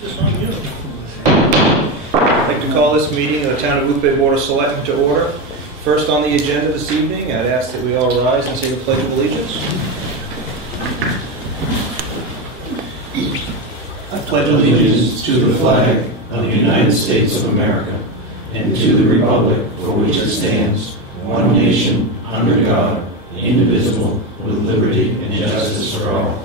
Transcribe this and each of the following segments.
I'd like to call this meeting of the Town of Boothbay Board of Selectmen to order. First on the agenda this evening, I'd ask that we all rise and say the Pledge of Allegiance. I pledge allegiance to the flag of the United States of America and to the republic for which it stands, one nation, under God, indivisible, with liberty and justice for all.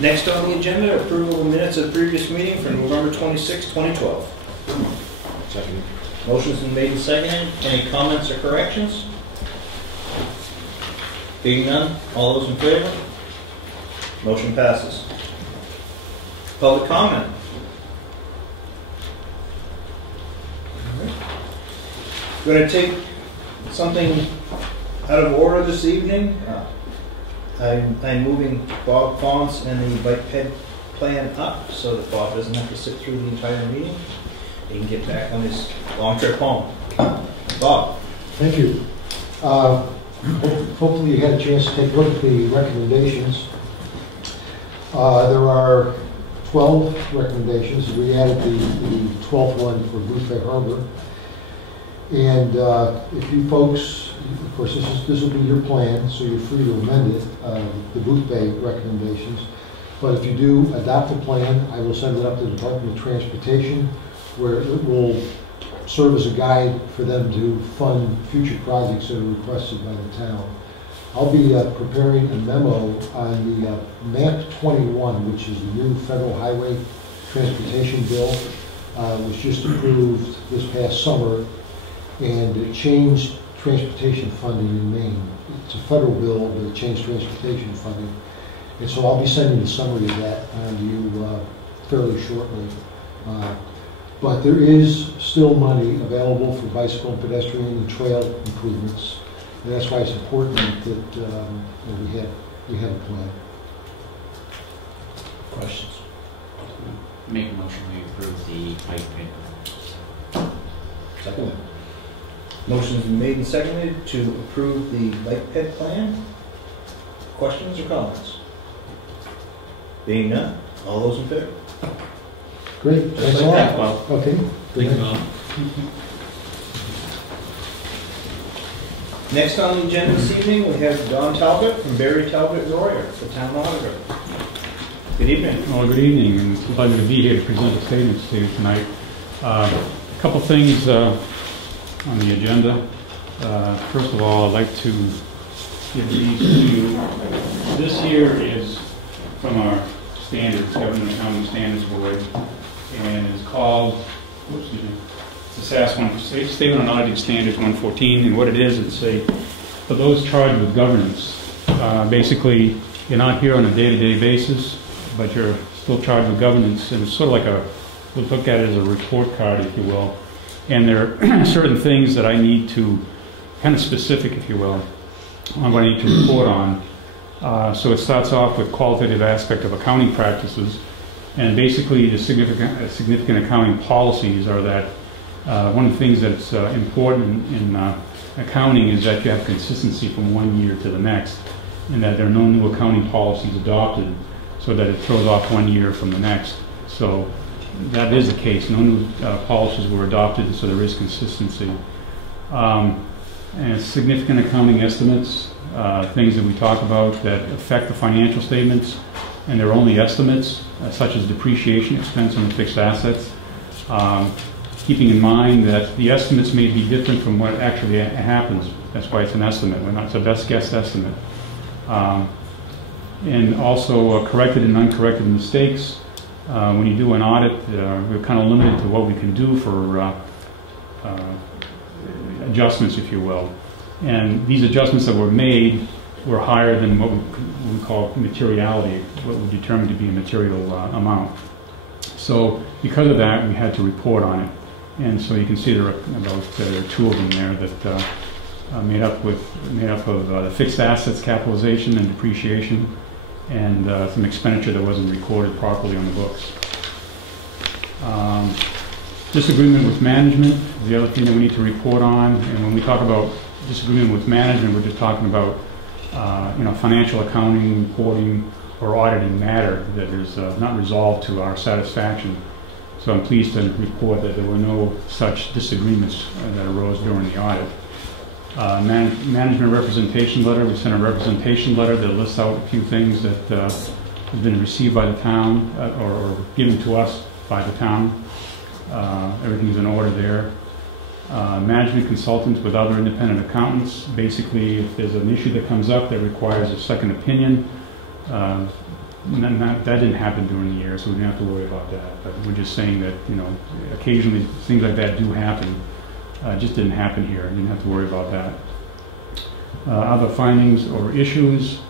Next on the agenda, approval of minutes of the previous meeting for November 26, 2012. Second. Motion's been made and seconded. Any comments or corrections? Being none, all those in favor? Motion passes. Public comment. Going to take something out of order this evening. I'm moving Bob Fons and the bike ped plan up so that Bob doesn't have to sit through the entire meeting. He can get back on his long trip home. Bob. Thank you. Hopefully you had a chance to take a look at the recommendations. There are 12 recommendations. We added the 12th one for Boothbay Harbor. And if you folks, of course this will be your plan, so you're free to amend it, the Boothbay recommendations. But if you do adopt the plan, I will send it up to the Department of Transportation, where it will serve as a guide for them to fund future projects that are requested by the town. I'll be preparing a memo on the MAP 21, which is the new federal highway transportation bill, was just approved this past summer, and it changed transportation funding in Maine. It's a federal bill, but it changed transportation funding. And so I'll be sending a summary of that on to you fairly shortly. But there is still money available for bicycle and pedestrian and trail improvements. And that's why it's important that we have a plan. Questions? Make a motion we approve the bike ped. Second. Motion's been made and seconded to approve the bike ped plan. Questions or comments? Being none, all those in favor? Great. Thanks a lot. Well, okay. thank you, Bob. Next on the agenda this evening, we have Don Talbot from Barry Talbot Royer, the town auditor. Good evening. Well, good evening, and it's a pleasure to be here to present the statements to you tonight. A couple things on the agenda. First of all, I'd like to give these to you. This here is from our standards, Government Accounting Standards Board, and it's called, the SAS Statement on Audited Standards 114, and what it is, it's for those charged with governance. Basically, you're not here on a day-to-day basis, but you're still charged with governance, and it's sort of like we'll look at it as a report card, if you will. And there are certain things that I need to, kind of specific, if you will, on what I need to report on. So it starts off with qualitative aspect of accounting practices, and basically the significant accounting policies are that one of the things that's important in accounting is that you have consistency from one year to the next, and that there are no new accounting policies adopted so that it throws off one year from the next. So that is the case. No new policies were adopted, so there is consistency. And significant accounting estimates, things that we talk about that affect the financial statements, and they're only estimates, such as depreciation expense on the fixed assets. Keeping in mind that the estimates may be different from what actually happens. That's why it's an estimate. It's a best guess estimate. And also corrected and uncorrected mistakes. When you do an audit, we're kind of limited to what we can do for adjustments, if you will. And these adjustments that were made were higher than what we call materiality, what we determine to be a material amount. So because of that, we had to report on it. And so you can see there are about two of them there that made up of the fixed assets capitalization and depreciation, and some expenditure that wasn't recorded properly on the books. Disagreement with management is the other thing that we need to report on. And when we talk about disagreement with management. We're just talking about, financial accounting, reporting, or auditing matter that is not resolved to our satisfaction. So I'm pleased to report that there were no such disagreements that arose during the audit. Management representation letter, we sent a representation letter that lists out a few things that have been received by the town or given to us by the town. Everything's in order there. Management consultants with other independent accountants. Basically, if there's an issue that comes up that requires a second opinion, that didn't happen during the year, so we didn't have to worry about that. But we're just saying that, occasionally things like that do happen. It just didn't happen here. You didn't have to worry about that. Other findings or issues,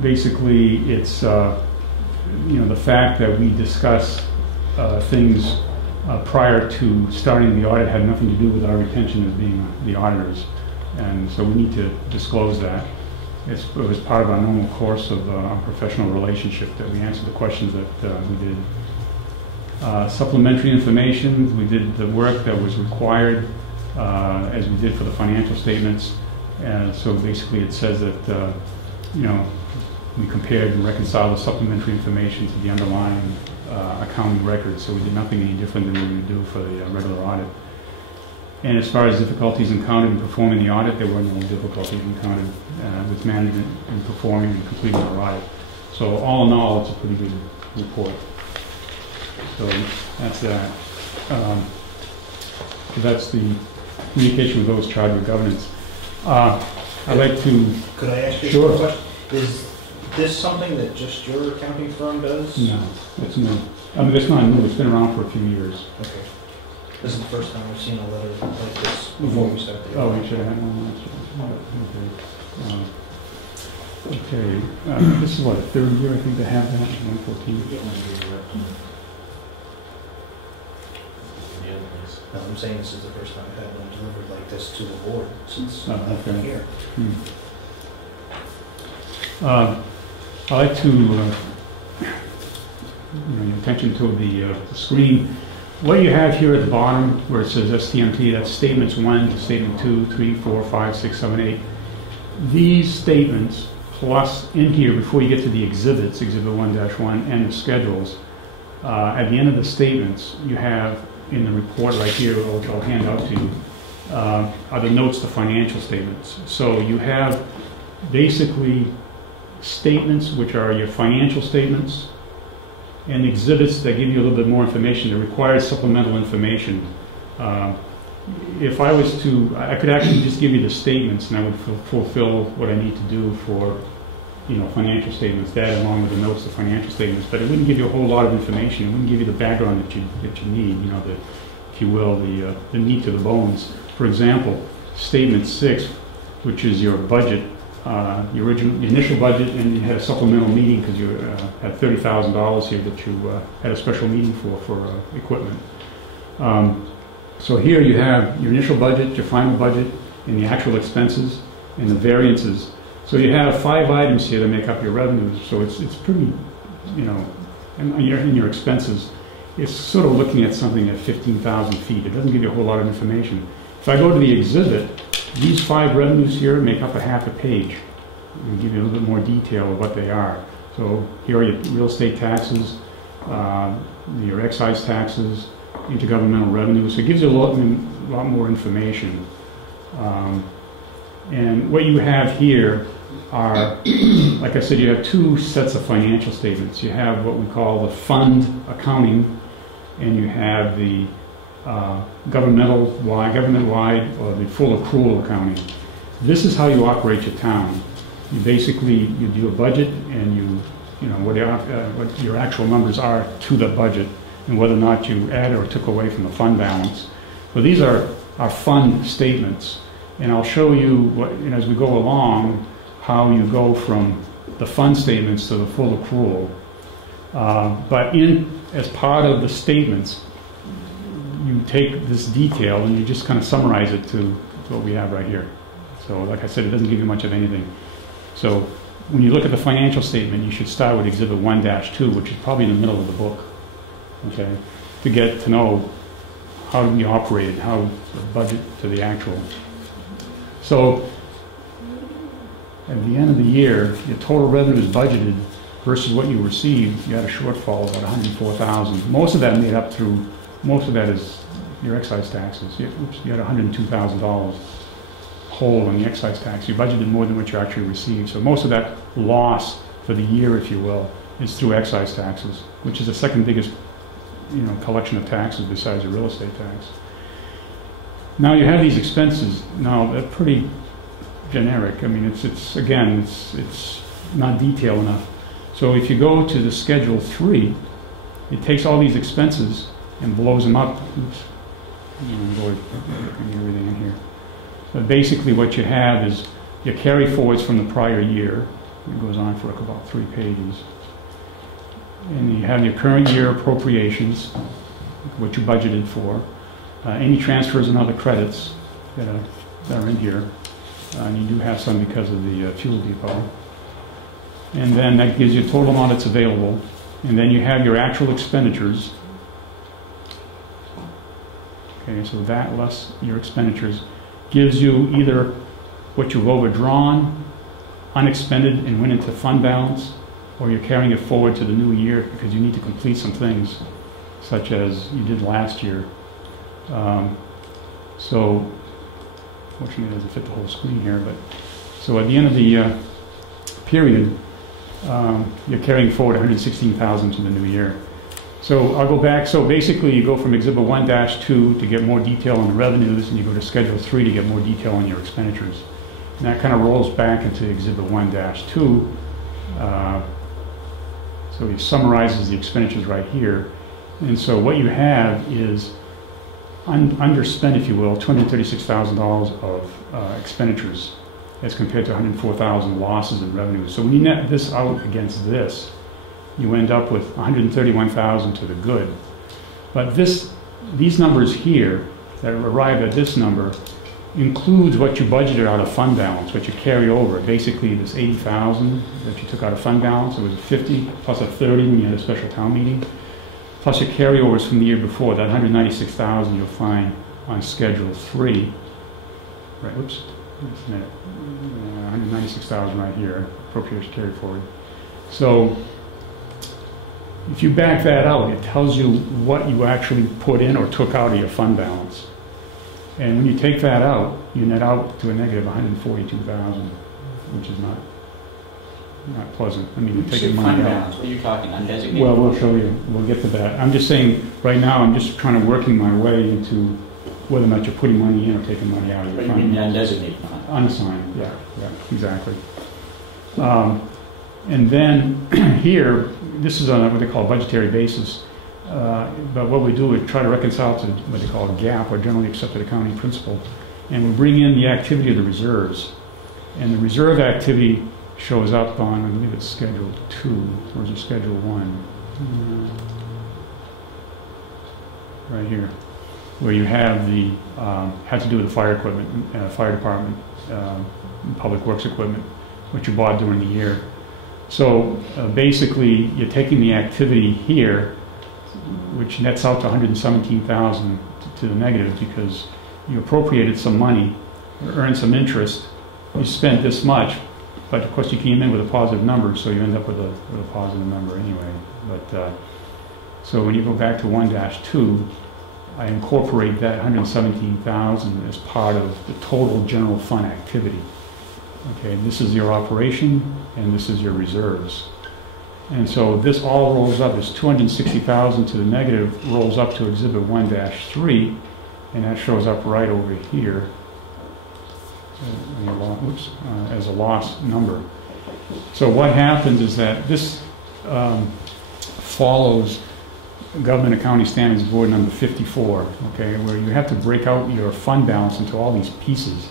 basically it's, the fact that we discuss things prior to starting the audit had nothing to do with our retention as being the auditors. And so we need to disclose that. It was part of our normal course of our professional relationship that we answered the questions that we did. Supplementary information, we did the work that was required as we did for the financial statements. And so basically it says that, we compared and reconciled the supplementary information to the underlying accounting records. So we did nothing any different than we would do for the regular audit. And as far as difficulties encountered in performing the audit, there were no difficulties encountered with management in performing and completing the audit. So all in all, it's a pretty good report. So that's that. So that's the communication with those charged with governance. I'd like to... Could I ask you Sure. a question? Is this something that just your accounting firm does? No, it's new. I mean, it's not new. It's been around for a few years. Okay. This is the first time I've seen a letter like this before we start the Oh, we should have had one last year. Okay. This is what, third year, I think, to have that, 114. No, I'm saying this is the first time I've had one delivered like this to the board since Oh, I've been okay. here. I'd like to, your attention to the screen. What you have here at the bottom, where it says STMT, that's statements 1 to statement 2, 3, 4, 5, 6, 7, 8. These statements, plus in here, before you get to the exhibits, Exhibit 1-1, and the schedules, at the end of the statements, you have in the report right here, which I'll hand out to you, are the notes to financial statements. So you have basically statements, which are your financial statements, and exhibits that give you a little bit more information that requires supplemental information. If I was to, I could actually just give you the statements and I would fulfill what I need to do for, financial statements, that along with the notes to financial statements, but it wouldn't give you a whole lot of information. It wouldn't give you the background that you need, if you will, the meat to the bones. For example, statement 6, which is your budget, your initial budget, and you had a supplemental meeting because you had $30,000 here that you had a special meeting for equipment. So here you have your initial budget, your final budget, and the actual expenses and the variances. So you have 5 items here that make up your revenues. So it's pretty, in your expenses, it's sort of looking at something at 15,000 feet. It doesn't give you a whole lot of information. If I go to the exhibit, these 5 revenues here make up a half a page. I'll give you a little bit more detail of what they are. So here are your real estate taxes, your excise taxes, intergovernmental revenues. So it gives you a lot more information. And what you have here are, like I said, you have 2 sets of financial statements. You have what we call the fund accounting, and you have the government-wide or the full accrual accounting. This is how you operate your town. You basically, you do a budget and what your actual numbers are to the budget and whether or not you added or took away from the fund balance. So these are our fund statements. And I'll show you, as we go along, how you go from the fund statements to the full accrual. But as part of the statements, you take this detail and you just kind of summarize it to what we have right here. So like I said, it doesn't give you much of anything. So when you look at the financial statement, you should start with Exhibit 1-2, which is probably in the middle of the book, okay, to get to know how we operated, how the budget to the actual. So at the end of the year, your total revenue is budgeted versus what you received, you had a shortfall of about 104,000. Most of that made up through, most of that is your excise taxes. You had $102,000 hole in the excise tax. You budgeted more than what you actually received. So most of that loss for the year, if you will, is through excise taxes, which is the second biggest, collection of taxes besides the real estate tax. Now you have these expenses. Now they're pretty generic. I mean, it's not detailed enough. So if you go to the Schedule 3, it takes all these expenses and blows them up. Oops. Avoid everything in here. But basically what you have is your carry forwards from the prior year. It goes on for about 3 pages. And you have your current year appropriations, what you budgeted for, any transfers and other credits that are in here. And you do have some because of the fuel depot. And then that gives you a total amount that's available. And then you have your actual expenditures. Okay, so that less your expenditures gives you either what you've overdrawn, unexpended, and went into fund balance, or you're carrying it forward to the new year because you need to complete some things, such as you did last year. So, fortunately, it doesn't fit the whole screen here, but so at the end of the period, you're carrying forward $116,000 to the new year. So I'll go back. So basically, you go from Exhibit 1-2 to get more detail on the revenues, and you go to Schedule 3 to get more detail on your expenditures. And that kind of rolls back into Exhibit 1-2. So he summarizes the expenditures right here. And so what you have is underspent, if you will, $236,000 of expenditures as compared to $104,000 losses in revenues. So when you net this out against this, you end up with $131,000 to the good. But these numbers here that arrive at this number includes what you budgeted out of fund balance, what you carry over. Basically, this $80,000 that you took out of fund balance, it was a 50 plus a 30 when you had a special town meeting, plus your carryovers from the year before. That $196,000 you'll find on Schedule 3. Right, whoops, just a minute. $196,000 right here, appropriation carry forward. So if you back that out, it tells you what you actually put in or took out of your fund balance. And when you take that out, you net out to a negative $142,000, which is not pleasant. I mean, you're taking money out. What are you talking, undesignated? Well, we'll show you. We'll get to that. I'm just saying, right now, I'm just trying to working my way into whether or not you're putting money in or taking money out of your fund. You mean undesignated fund? Unassigned, yeah, exactly. And then here, this is on what they call a budgetary basis. But what we do is try to reconcile to what they call a GAAP, or generally accepted accounting principle, and we bring in the activity of the reserves. And the reserve activity shows up on, I believe it's Schedule 2, or is it Schedule 1? Right here, where you have the, had to do with the fire equipment, fire department, public works equipment, which you bought during the year. So basically, you're taking the activity here, which nets out to $117,000 to the negative because you appropriated some money, earned some interest, you spent this much, but of course you came in with a positive number, so you end up with a positive number anyway. But so when you go back to 1-2, I incorporate that $117,000 as part of the total general fund activity. Okay, this is your operation, and this is your reserves. And so this all rolls up, this $260,000 to the negative rolls up to Exhibit 1-3, and that shows up right over here as a loss number. So what happens is that this follows Government Accounting Standards Board number 54, okay, where you have to break out your fund balance into all these pieces,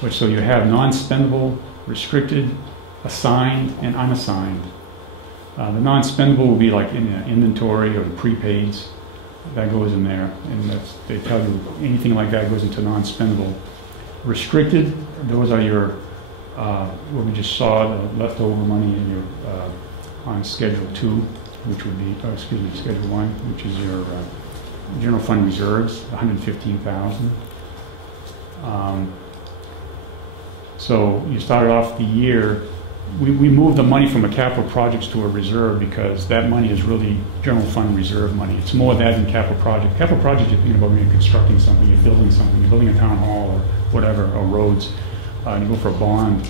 which so you have non-spendable, restricted, assigned, and unassigned. The non-spendable will be like in inventory or the prepaids. That goes in there, and they tell you anything like that goes into non-spendable. Restricted, those are your, what we just saw, the leftover money in your, on Schedule 2, which would be, Schedule 1, which is your general fund reserves, $115,000. So you started off the year, we moved the money from a capital projects to a reserve because that money is really general fund reserve money. It's more that than capital project. Capital project, you're thinking about when you're constructing something, you're building something, you're building a town hall or whatever, or roads, and you go for a bond.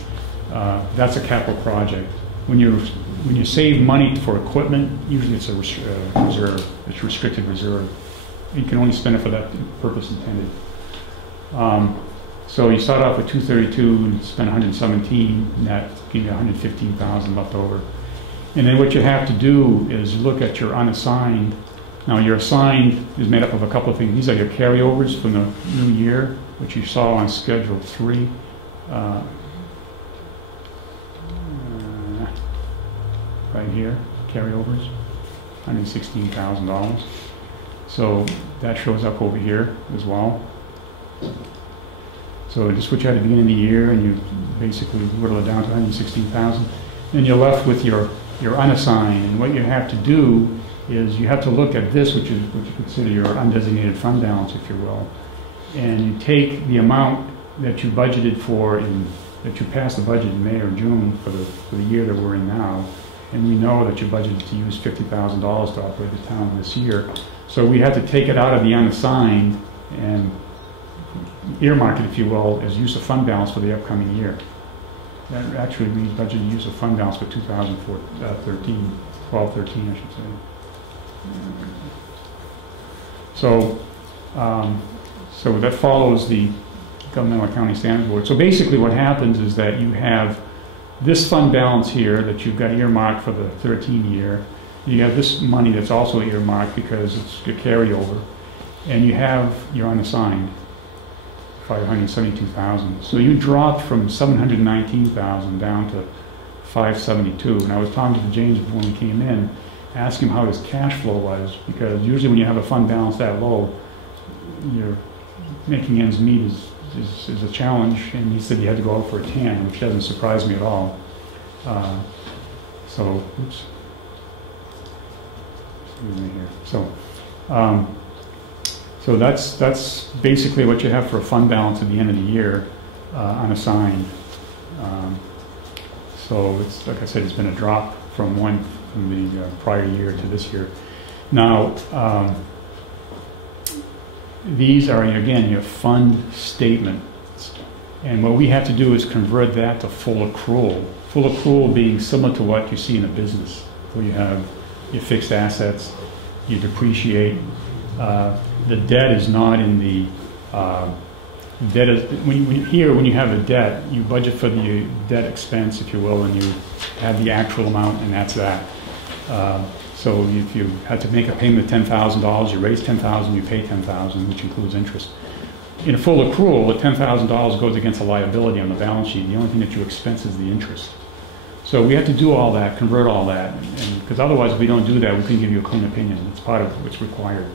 That's a capital project. When you save money for equipment, usually it's a reserve. It's restricted reserve. You can only spend it for that purpose intended. So you start off with 232 and spend 117, and that give you 115,000 left over. And then what you have to do is look at your unassigned. Now your assigned is made up of a couple of things. These are your carryovers from the new year, which you saw on Schedule 3. Right here, carryovers, $116,000. So that shows up over here as well. So just what you had at the beginning of the year, and you basically whittle it down to 116,000. Then you're left with your unassigned, and what you have to do is you have to look at this, which you consider your undesignated fund balance, if you will, and you take the amount that you budgeted for that you passed the budget in May or June for the year that we're in now, and we know that you budgeted to use $50,000 to operate the town this year. So we had to take it out of the unassigned and earmark it, if you will, as use of fund balance for the upcoming year. That actually means budgeted use of fund balance for 2013, 12-13, I should say. So that follows the Governmental Accounting Standards Board. So basically what happens is that you have this fund balance here that you've got earmarked for the 13 year. You have this money that's also earmarked because it's your carryover. And you have your unassigned, 572,000. So you dropped from 719,000 down to 572. And I was talking to James when we came in, asking him how his cash flow was, because usually when you have a fund balance that low, you're making ends meet is a challenge. And he said you had to go out for a tan, which doesn't surprise me at all. Oops. Excuse me here. So that's basically what you have for a fund balance at the end of the year, unassigned. So it's, like I said, it's been a drop from the prior year to this year. Now, these are, again, your fund statements. And what we have to do is convert that to full accrual. Full accrual being similar to what you see in a business, where you have your fixed assets, you depreciate. The debt is not in the debt is when you have a debt, you budget for the debt expense, if you will, and you have the actual amount, and that's that. So if you had to make a payment of $10,000, you raise $10,000, you pay $10,000, which includes interest. In a full accrual, the $10,000 goes against a liability on the balance sheet. The only thing that you expense is the interest. So we have to do all that, convert all that, and because otherwise, if we don't do that, we can give you a clean opinion. It's part of what's required.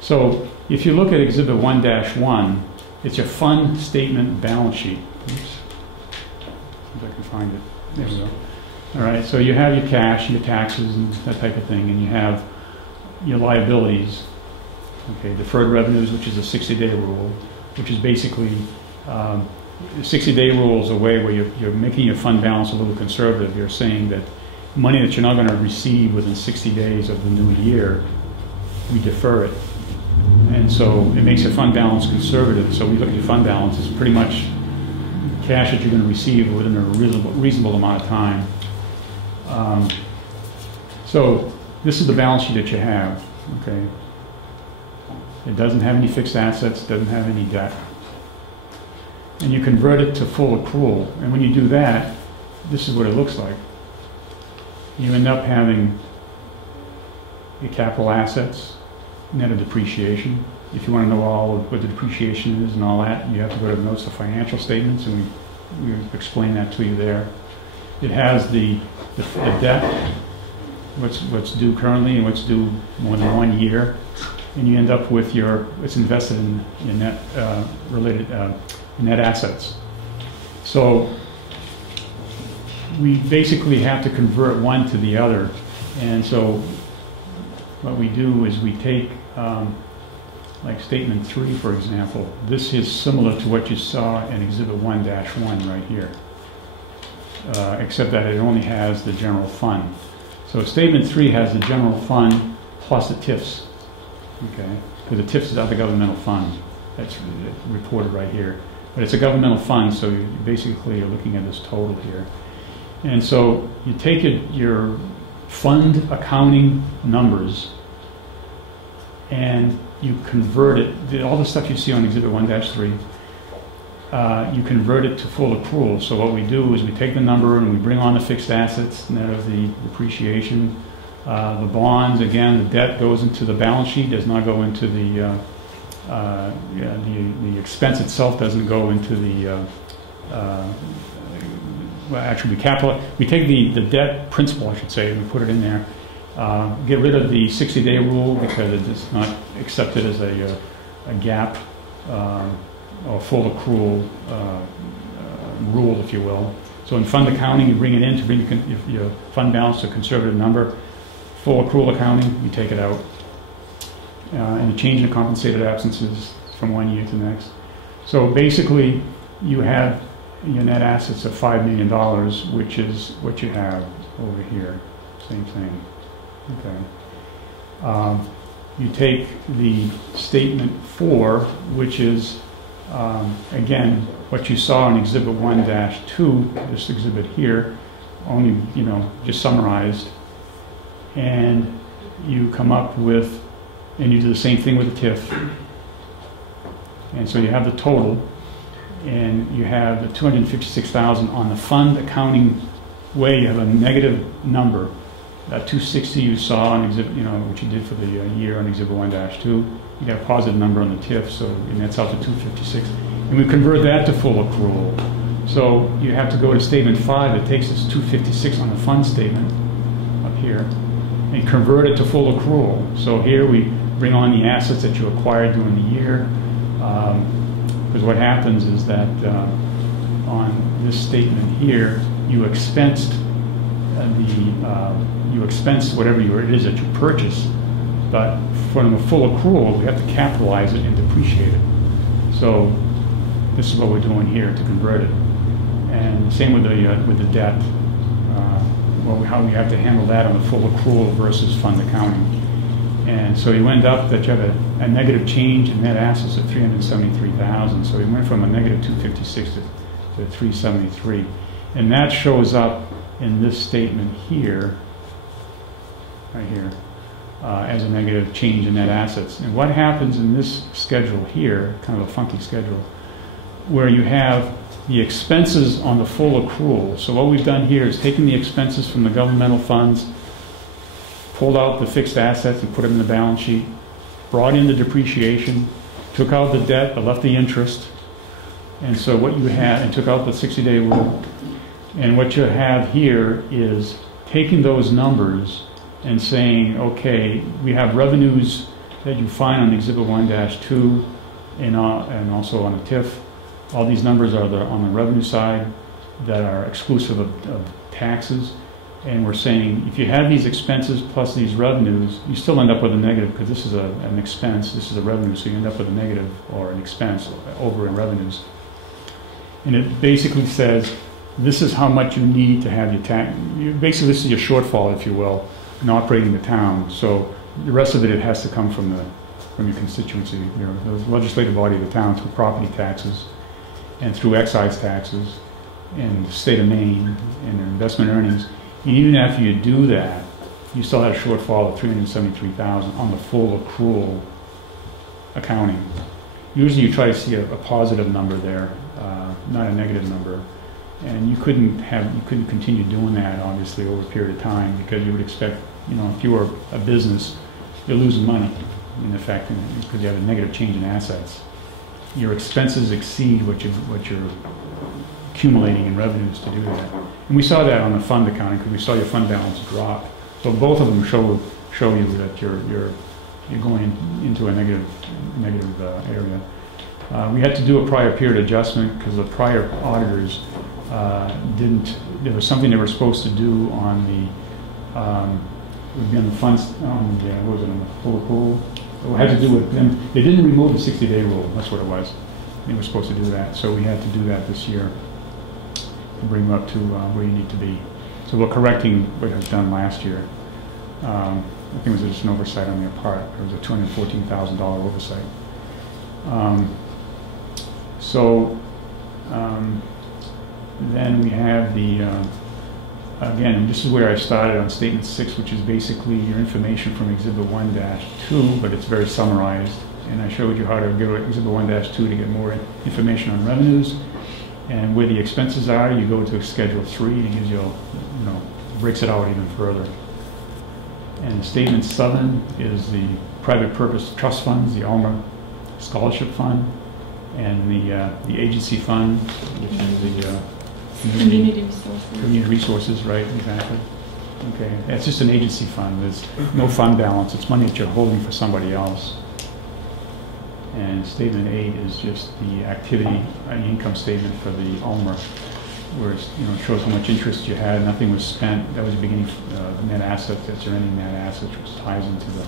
So if you look at Exhibit 1-1, it's your fund statement balance sheet. Oops. See if I can find it. There we go. All right, so you have your cash, your taxes, and that type of thing, and you have your liabilities. Okay, deferred revenues, which is a 60-day rule, which is basically the 60-day rule is a way where you're making your fund balance a little conservative. You're saying that money that you're not going to receive within 60 days of the new year, we defer it. And so it makes your fund balance conservative. So we look at your fund balance as pretty much cash that you're going to receive within a reasonable amount of time. So this is the balance sheet that you have. Okay. It doesn't have any fixed assets, doesn't have any debt. And you convert it to full accrual. And when you do that, this is what it looks like. You end up having your capital assets, net of depreciation. If you want to know all of what the depreciation is and all that, you have to go to the notes of financial statements, and we explain that to you there. It has the debt, what's due currently and what's due more than 1 year, and you end up with what's invested in net related net assets. So we basically have to convert one to the other, and so what we do is we take like Statement 3, for example, this is similar to what you saw in Exhibit 1-1 right here, except that it only has the general fund. So Statement 3 has the general fund plus the TIFs, okay? Because the TIFs is other governmental fund. That's reported right here. But it's a governmental fund, so you basically are looking at this total here. And so you take your fund accounting numbers and you convert it, all the stuff you see on Exhibit 1-3, you convert it to full accrual. So what we do is we take the number and we bring on the fixed assets, net of the depreciation. The bonds, again, the debt goes into the balance sheet, does not go into the expense itself doesn't go into the, well, actually we take the debt principal, I should say, and we put it in there. Get rid of the 60-day rule because it is not accepted as a GAAP or full accrual rule, if you will. So in fund accounting, you bring it in to bring your fund balance to a conservative number. Full accrual accounting, you take it out. And you change the compensated absences from one year to the next. So basically, you have your net assets of $5 million, which is what you have over here. Same thing. Okay. You take the Statement 4, which is, again, what you saw in Exhibit 1-2, this exhibit here, only, just summarized. And you come up with, and you do the same thing with the TIF. And so you have the total, and you have the $256,000 on the fund accounting way. You have a negative number. That 260 you saw on exhibit, which you did for the year on Exhibit 1-2. You got a positive number on the TIF, so it nets out to 256. And we convert that to full accrual. So you have to go to Statement 5 that takes us 256 on the fund statement up here and convert it to full accrual. So here we bring on the assets that you acquired during the year. Because what happens is that on this statement here, you expense whatever it is that you purchase, but from a full accrual, we have to capitalize it and depreciate it. So this is what we're doing here to convert it. And same with the debt. How we have to handle that on the full accrual versus fund accounting. And so you end up that you have a negative change in net assets of $373,000. So we went from a negative 256 to 373. And that shows up in this statement here, right here, as a negative change in net assets. And what happens in this schedule here, kind of a funky schedule, where you have the expenses on the full accrual. So what we've done here is taken the expenses from the governmental funds, pulled out the fixed assets and put them in the balance sheet, brought in the depreciation, took out the debt but left the interest, and so what you had, and took out the 60-day rule. And what you have here is taking those numbers and saying, okay, we have revenues that you find on Exhibit 1-2 and also on the TIF. All these numbers are on the revenue side that are exclusive of taxes. And we're saying if you have these expenses plus these revenues, you still end up with a negative because this is an expense, this is a revenue, so you end up with a negative or an expense over in revenues. And it basically says this is how much you need to have your tax. Basically, this is your shortfall, if you will, in operating the town. So the rest of it has to come from your constituency, the legislative body of the town, through property taxes and through excise taxes and the state of Maine and their investment earnings. And even after you do that, you still have a shortfall of $373,000 on the full accrual accounting. Usually you try to see a positive number there, not a negative number. And you couldn't continue doing that, obviously, over a period of time, because you would expect, if you were a business, you're losing money, in effect, because you have a negative change in assets. Your expenses exceed what you're accumulating in revenues to do that. And we saw that on the fund accounting, because we saw your fund balance drop. So both of them show you that you're going into a negative area. We had to do a prior period adjustment because the prior auditors there was something they were supposed to do on the funds, on the full accrual, It had to do with them. They didn't remove the 60-day rule. That's what it was. They were supposed to do that. So we had to do that this year to bring them up to where you need to be. So we're correcting what was done last year. I think it was just an oversight on their part. It was a $214,000 oversight. Then we have the, again, this is where I started on Statement 6, which is basically your information from Exhibit 1-2, but it's very summarized. And I showed you how to go to Exhibit 1-2 to get more information on revenues. And where the expenses are, you go to Schedule 3, and it gives you, breaks it out even further. And Statement 7 is the private purpose trust funds, the Alma Scholarship Fund, and the agency fund, which is the community resources, right? Exactly. Okay, it's just an agency fund. There's no fund balance. It's money that you're holding for somebody else. And Statement 8 is just the activity, income statement for the Alma, where it shows how much interest you had. Nothing was spent. That was the beginning. The net assets, that's your ending net assets, which ties into the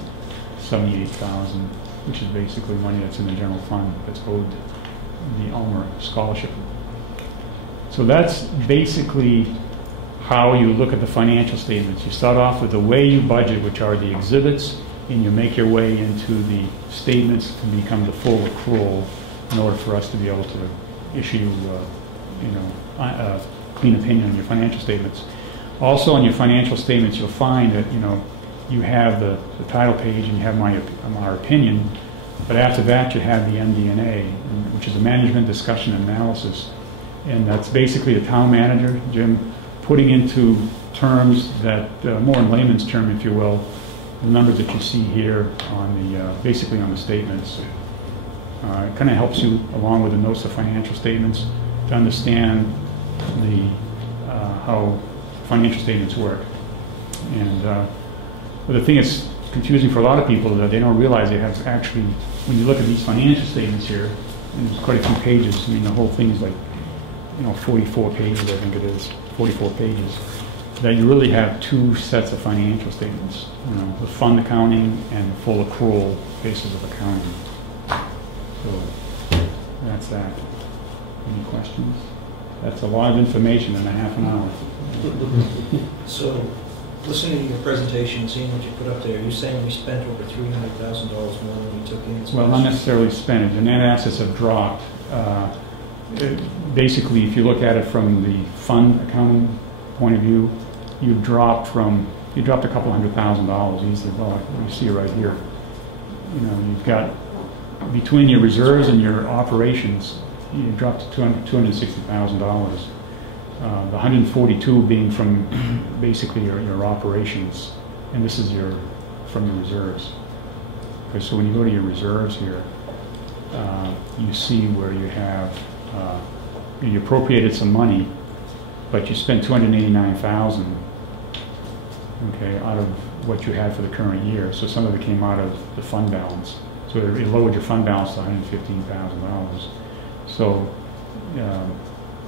$78,000, which is basically money that's in the general fund that's owed the Alma scholarship. So that's basically how you look at the financial statements. You start off with the way you budget, which are the exhibits, and you make your way into the statements to become the full accrual in order for us to be able to issue a clean opinion on your financial statements. Also on your financial statements, you'll find that you have the title page and you have our opinion, but after that you have the MD&A, which is a management discussion and analysis. And that's basically the town manager, Jim, putting into terms that, more in layman's term, if you will, the numbers that you see here on the, basically on the statements. It kind of helps you, along with the notes of financial statements, to understand how financial statements work. And but the thing that's confusing for a lot of people is that they don't realize they have actually, when you look at these financial statements here, and there's quite a few pages, I mean the whole thing is like 44 pages, I think it is, 44 pages, that you really have two sets of financial statements, the fund accounting and full accrual basis of accounting. So that's that. Any questions? That's a lot of information in a half an hour. So, listening to your presentation, seeing what you put up there, you're saying we spent over $300,000 more than we took in? Well, not necessarily spent it. The net assets have dropped. Basically, if you look at it from the fund accounting point of view, you dropped a couple $100,000 easily. Well, you see it right here. You've got, between your reserves and your operations, you dropped to $260,000. The 142 being from basically your operations, and this is from your reserves. Okay, so when you go to your reserves here, you see where you have you appropriated some money, but you spent $289,000. Okay, out of what you had for the current year. So some of it came out of the fund balance. So it lowered your fund balance to $115,000. So.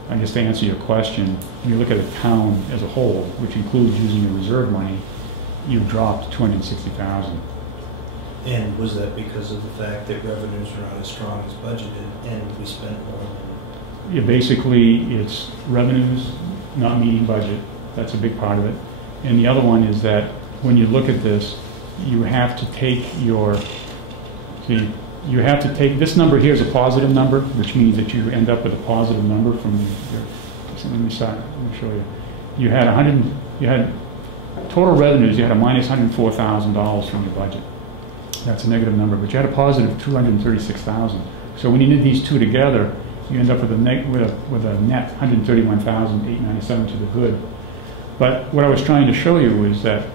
I guess to answer your question, when you look at a town as a whole, which includes using your reserve money, you've dropped $260,000. And was that because of the fact that revenues were not as strong as budgeted and we spent more than... Yeah, basically, it's revenues not meeting budget. That's a big part of it. And the other one is that when you look at this, you have to take you have to take, this number here is a positive number, which means that you end up with a positive number from your, so let me show you. You had total revenues, you had a minus $104,000 from your budget. That's a negative number, but you had a positive $236,000. So when you knit these two together, you end up with a net $131,897 to the good. But what I was trying to show you is that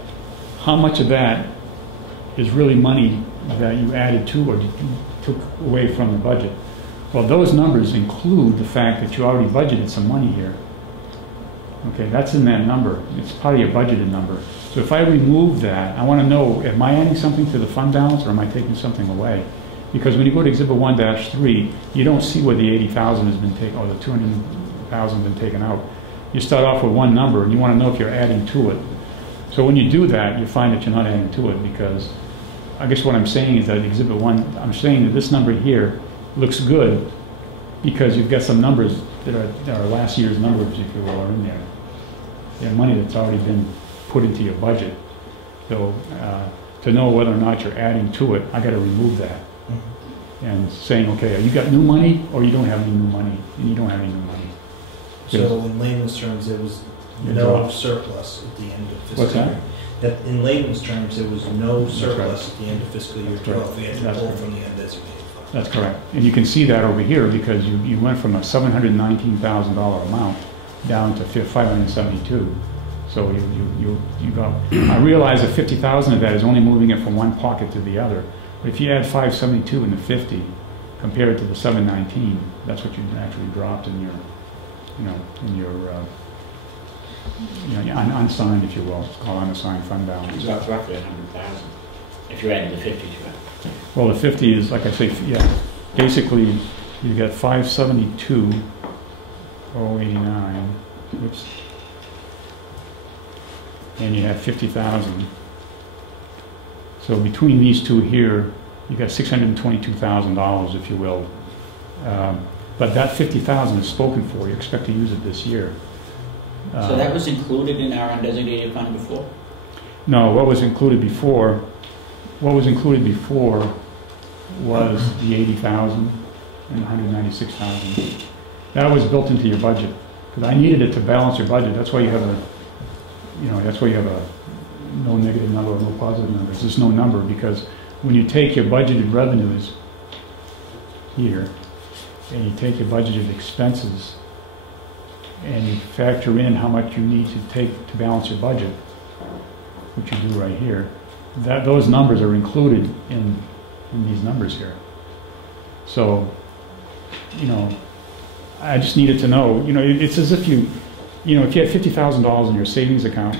how much of that is really money that you added to or took away from the budget. Well, those numbers include the fact that you already budgeted some money here. Okay, that's in that number. It's part of your budgeted number. So if I remove that, I want to know, am I adding something to the fund balance or am I taking something away? Because when you go to Exhibit 1-3, you don't see where the $80,000 has been taken or the $200,000 has been taken out. You start off with one number and you want to know if you're adding to it. So when you do that, you find that you're not adding to it because I guess what I'm saying is that Exhibit 1, I'm saying that this number here looks good because you've got some numbers that are last year's numbers, if you will, are in there. They're money that's already been put into your budget. So to know whether or not you're adding to it, I got to remove that. And saying, okay, you got new money or you don't have any new money, and you don't have any new money. So in layman's terms, there was no surplus at the end of fiscal What's that? year. That in layman's terms, there was no surplus right. at the end of fiscal year That's 12. correct. We had to That's pull correct. from the undesignated fund. That's correct. And you can see that over here because you went from a $719,000 amount down to $572. So you go. I realize that 50,000 of that is only moving it from one pocket to the other. But if you add 572 and the 50 compared to the 719, that's what you actually dropped in your, unsigned, if you will. It's called unassigned fund balance. It's about roughly 100,000, if you added the 50 to it. Well, the 50 is, like I say, yeah, basically, you got 572,089, whoops, and you have 50,000. So between these two here, you got $622,000, if you will. But that 50,000 is spoken for. You expect to use it this year. So that was included in our undesignated fund before? No, what was included before was the 80,000 and 196,000. That was built into your budget because I needed it to balance your budget. That's why you have a no negative number or no positive number. There's just no number because when you take your budgeted revenues here and you take your budgeted expenses and you factor in how much you need to take to balance your budget, which you do right here, those numbers are included in these numbers here. So, I just needed to know, it's as if if you had $50,000 in your savings account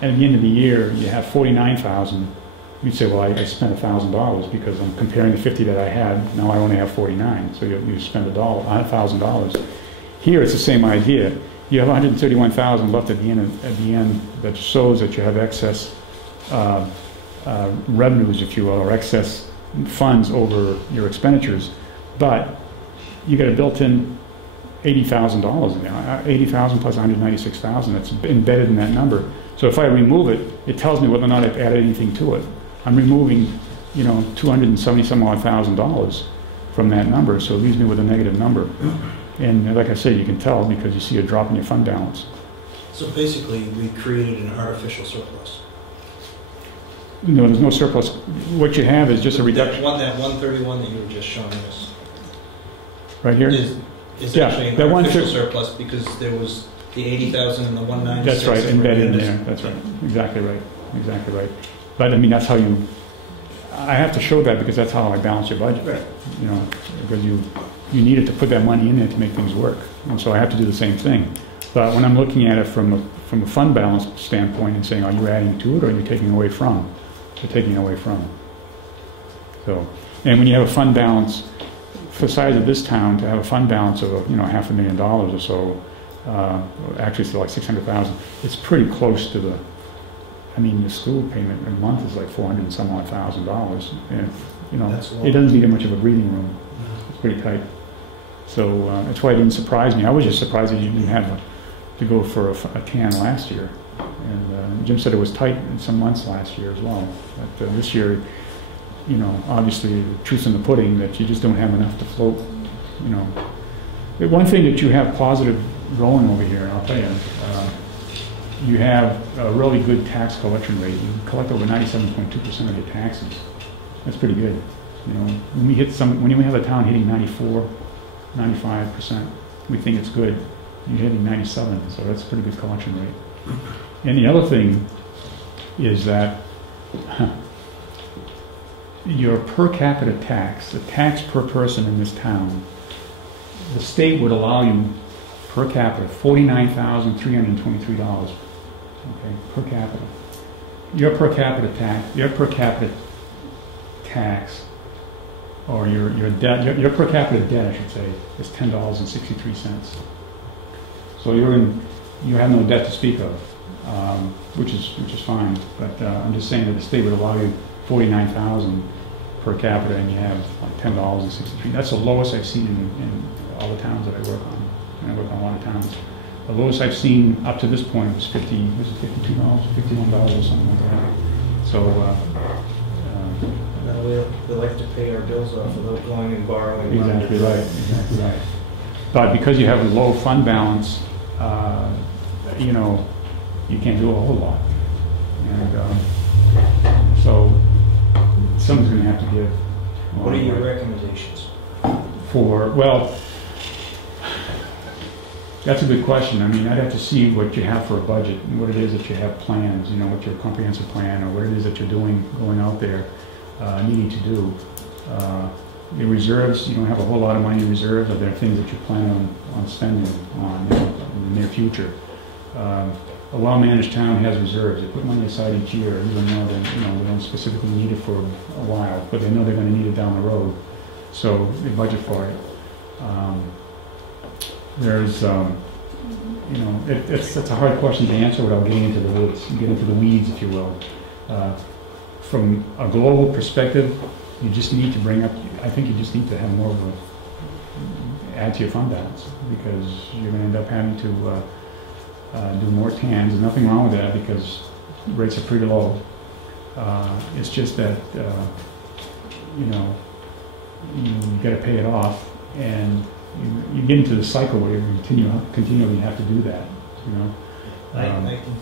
and at the end of the year you have $49,000, you'd say, well, I spent $1,000 because I'm comparing the 50 that I had, now I only have 49, so you spend $1,000. Here it's the same idea. You have 131,000 left at the end that shows that you have excess revenues, if you will, or excess funds over your expenditures, but you got a built-in $80,000 in there, 80,000 plus 196,000. That's embedded in that number. So if I remove it, it tells me whether or not I've added anything to it. I'm removing, $270,000 from that number, so it leaves me with a negative number. And like I said, you can tell because you see a drop in your fund balance. So basically, we created an artificial surplus. No, there's no surplus. What you have is just a reduction. That 131 that you were just showing us Right here? is Yeah, actually an that artificial 130 surplus because there was the 80,000 and the 196. That's right, that were embedded in in there. this. That's right. Exactly right. Exactly right. But I mean, that's how I have to show that because that's how I balance your budget. Right. Because you needed to put that money in there to make things work. And so I have to do the same thing. But when I'm looking at it from a fund balance standpoint and saying, are you adding to it or are you taking away from? You're taking away from. So, and when you have a fund balance, for the size of this town, to have a fund balance of $500,000 or so, actually it's like 600,000, it's pretty close to the school payment a month is like $400 and some odd thousand. And, That's it doesn't leave much of a breathing room. It's pretty tight. So that's why it didn't surprise me. I was just surprised that you didn't have to go for a tan last year. And Jim said it was tight in some months last year as well. But this year, obviously, the truth's in the pudding that you just don't have enough to float. The one thing that you have positive going over here, I'll tell you, you have a really good tax collection rate. You collect over 97.2% of your taxes. That's pretty good. When we have a town hitting 94, 95%, we think it's good. You're hitting 97, so that's a pretty good collection rate. And the other thing is that your per capita tax, the tax per person in this town, the state would allow you per capita $49,323. Okay, per capita. Your per capita tax, or your debt, your per capita debt, I should say, is $10.63. So you have no debt to speak of, which is fine. But I'm just saying that the state would allow you $49,000 per capita, and you have like $10.63. That's the lowest I've seen in all the towns that I work on. And I work on a lot of towns. The lowest I've seen up to this point was $52, $51 or something like that. So, Now we like to pay our bills off without going and borrowing money. exactly right, exactly right. But because you have a low fund balance, you know, you can't do a whole lot. And so someone's going to have to give. What are your recommendations? Well, that's a good question. I mean, I'd have to see what you have for a budget and what it is that you have plans, you know, what your comprehensive plan or what it is that you're doing, going out there, needing to do. The reserves, you don't have a whole lot of money in reserves. Are there things that you plan on spending on in the near future? A well-managed town has reserves. They put money aside each year, even though they don't specifically need it for a while, but they know they're going to need it down the road, so they budget for it. There's, it's a hard question to answer without getting into the woods, get into the weeds, if you will. From a global perspective, you just need to I think you just need to have more of add to your fund balance, because you're going to end up having to do more TANs. There's nothing wrong with that because rates are pretty low. It's just that, you got to pay it off, and you get into the cycle where you continually have to do that, you know. I can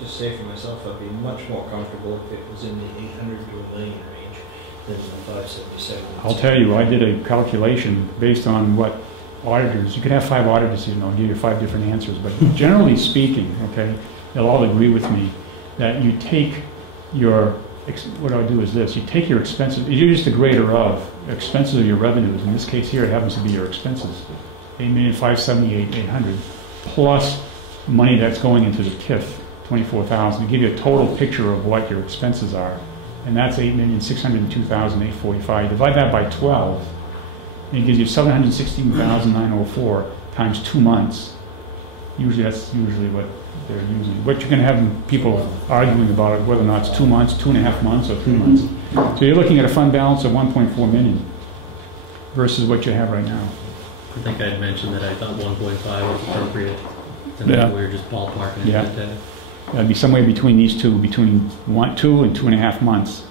just say for myself, I'd be much more comfortable if it was in the 800 to $1 million range than the 577. I'll tell you, I did a calculation based on what auditors, you could have 5 auditors, I'll give you 5 different answers, but generally speaking, okay, they'll all agree with me that you take what I'll do is this, you take your expenses, you're just a grader of expenses of your revenues. In this case here, it happens to be your expenses, $8,578,800, plus money that's going into the TIF, $24,000, to give you a total picture of what your expenses are. And that's $8,602,845. Divide that by 12, and it gives you $716,904 times 2 months. That's usually what they're using. What you're going to have people arguing about it, whether or not it's 2 months, 2.5 months, or 3 months. So you're looking at a fund balance of $1.4 million versus what you have right now. I think I'd mentioned that I thought 1.5 was appropriate, and Yeah. we were just ballparking it. Yeah. At that. It'd be somewhere between these two, between 2 and 2.5 months.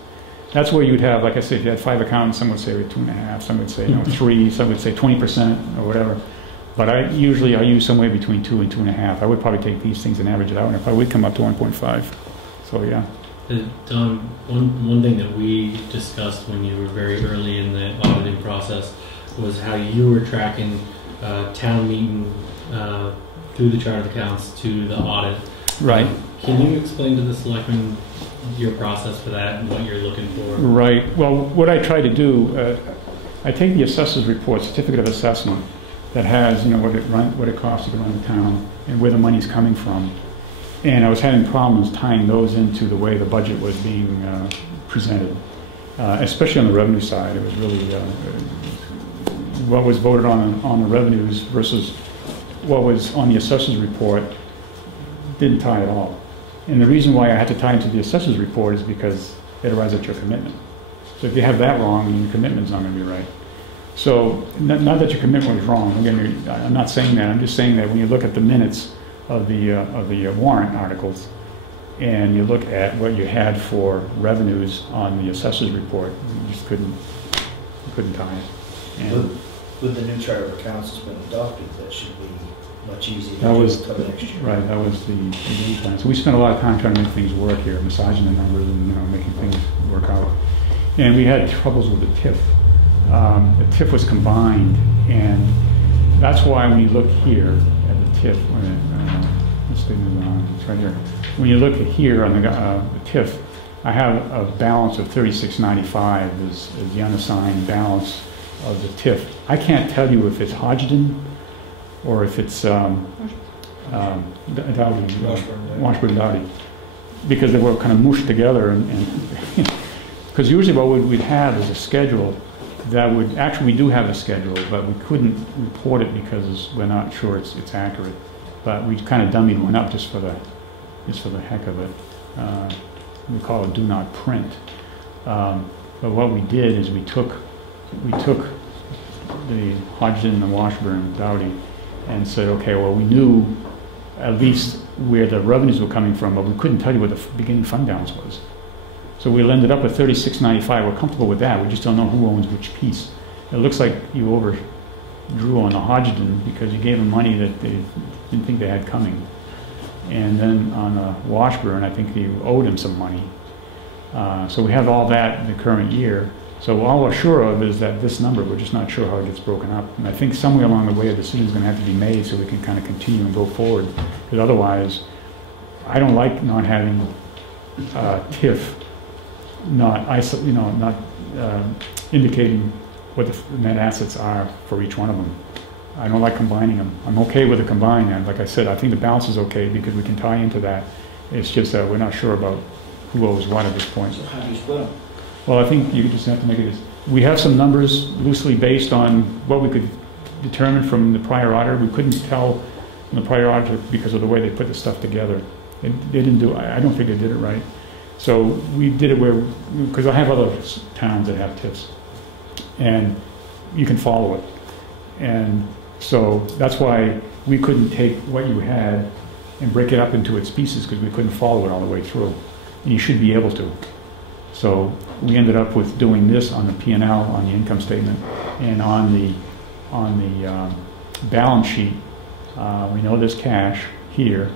That's where you'd have, like I said, if you had 5 accountants, some would say 2.5, some would say 3, some would say 20% or whatever. But I use somewhere between 2 and 2.5. I would probably take these things and average it out, and if I would come up to 1.5. So yeah. Tom, one thing that we discussed when you were very early in the auditing process was how you were tracking town meeting through the chart of accounts to the audit. Right. Can you explain to the selectmen your process for that and what you're looking for? Right. Well, what I try to do, I take the assessor's report, certificate of assessment, that has, what it costs to run the town and where the money's coming from. And I was having problems tying those into the way the budget was being presented, especially on the revenue side. It was really what was voted on the revenues versus what was on the assessor's report didn't tie at all. And the reason why I had to tie into the assessor's report is because it arrives at your commitment. So if you have that wrong, then your commitment's not going to be right. So not that your commitment was wrong. Again, I'm not saying that. I'm just saying that when you look at the minutes of the warrant articles, and you look at what you had for revenues on the assessor's report, you just couldn't tie it. And with the new chart of accounts that's been adopted, that should be much easier that was to next year. right. That was the game plan. So we spent a lot of time trying to make things work here, massaging the numbers and making things work out. And we had troubles with the TIF. The TIF was combined, and that's why when you look here at the TIF, this thing is on, it's right here. When you look at here on the TIF, I have a balance of $36.95 is the unassigned balance of the TIF. I can't tell you if it's Hodgdon or if it's Washburn Dowdy, because they were kind of mushed together, and because usually what we'd have is a schedule that would, actually we do have a schedule, but we couldn't report it because we're not sure it's accurate. But we kind of dummied one up just for the heck of it. We call it do not print. But what we did is we took the Hodgson and the Washburn Dowdy and said, okay, well, we knew at least where the revenues were coming from, but we couldn't tell you what the beginning fund balance was. So we ended up with $36.95. We're comfortable with that. We just don't know who owns which piece. It looks like you overdrew on the Hodgson because you gave them money that they didn't think they had coming. And then on the Washburn, I think you owed him some money. So we have all that in the current year. So all we're sure of is that this number, we're just not sure how it gets broken up. And I think somewhere along the way a decision is going to have to be made so we can kind of continue and go forward. Because otherwise, I don't like not having TIF not indicating what the net assets are for each one of them. I don't like combining them. I'm okay with the combine, and like I said, I think the balance is okay because we can tie into that. It's just that we're not sure about who owes what at this point. So how do you split them? Well, I think you just have to make it as, we have some numbers loosely based on what we could determine from the prior auditor. We couldn't tell from the prior auditor because of the way they put the stuff together. They didn't do, I don't think they did it right. So we did it where, because I have other towns that have TIFs, and you can follow it. And so that's why we couldn't take what you had and break it up into its pieces because we couldn't follow it all the way through. And you should be able to. So we ended up with doing this on the P&L, on the income statement, and on the balance sheet. We know there's cash here,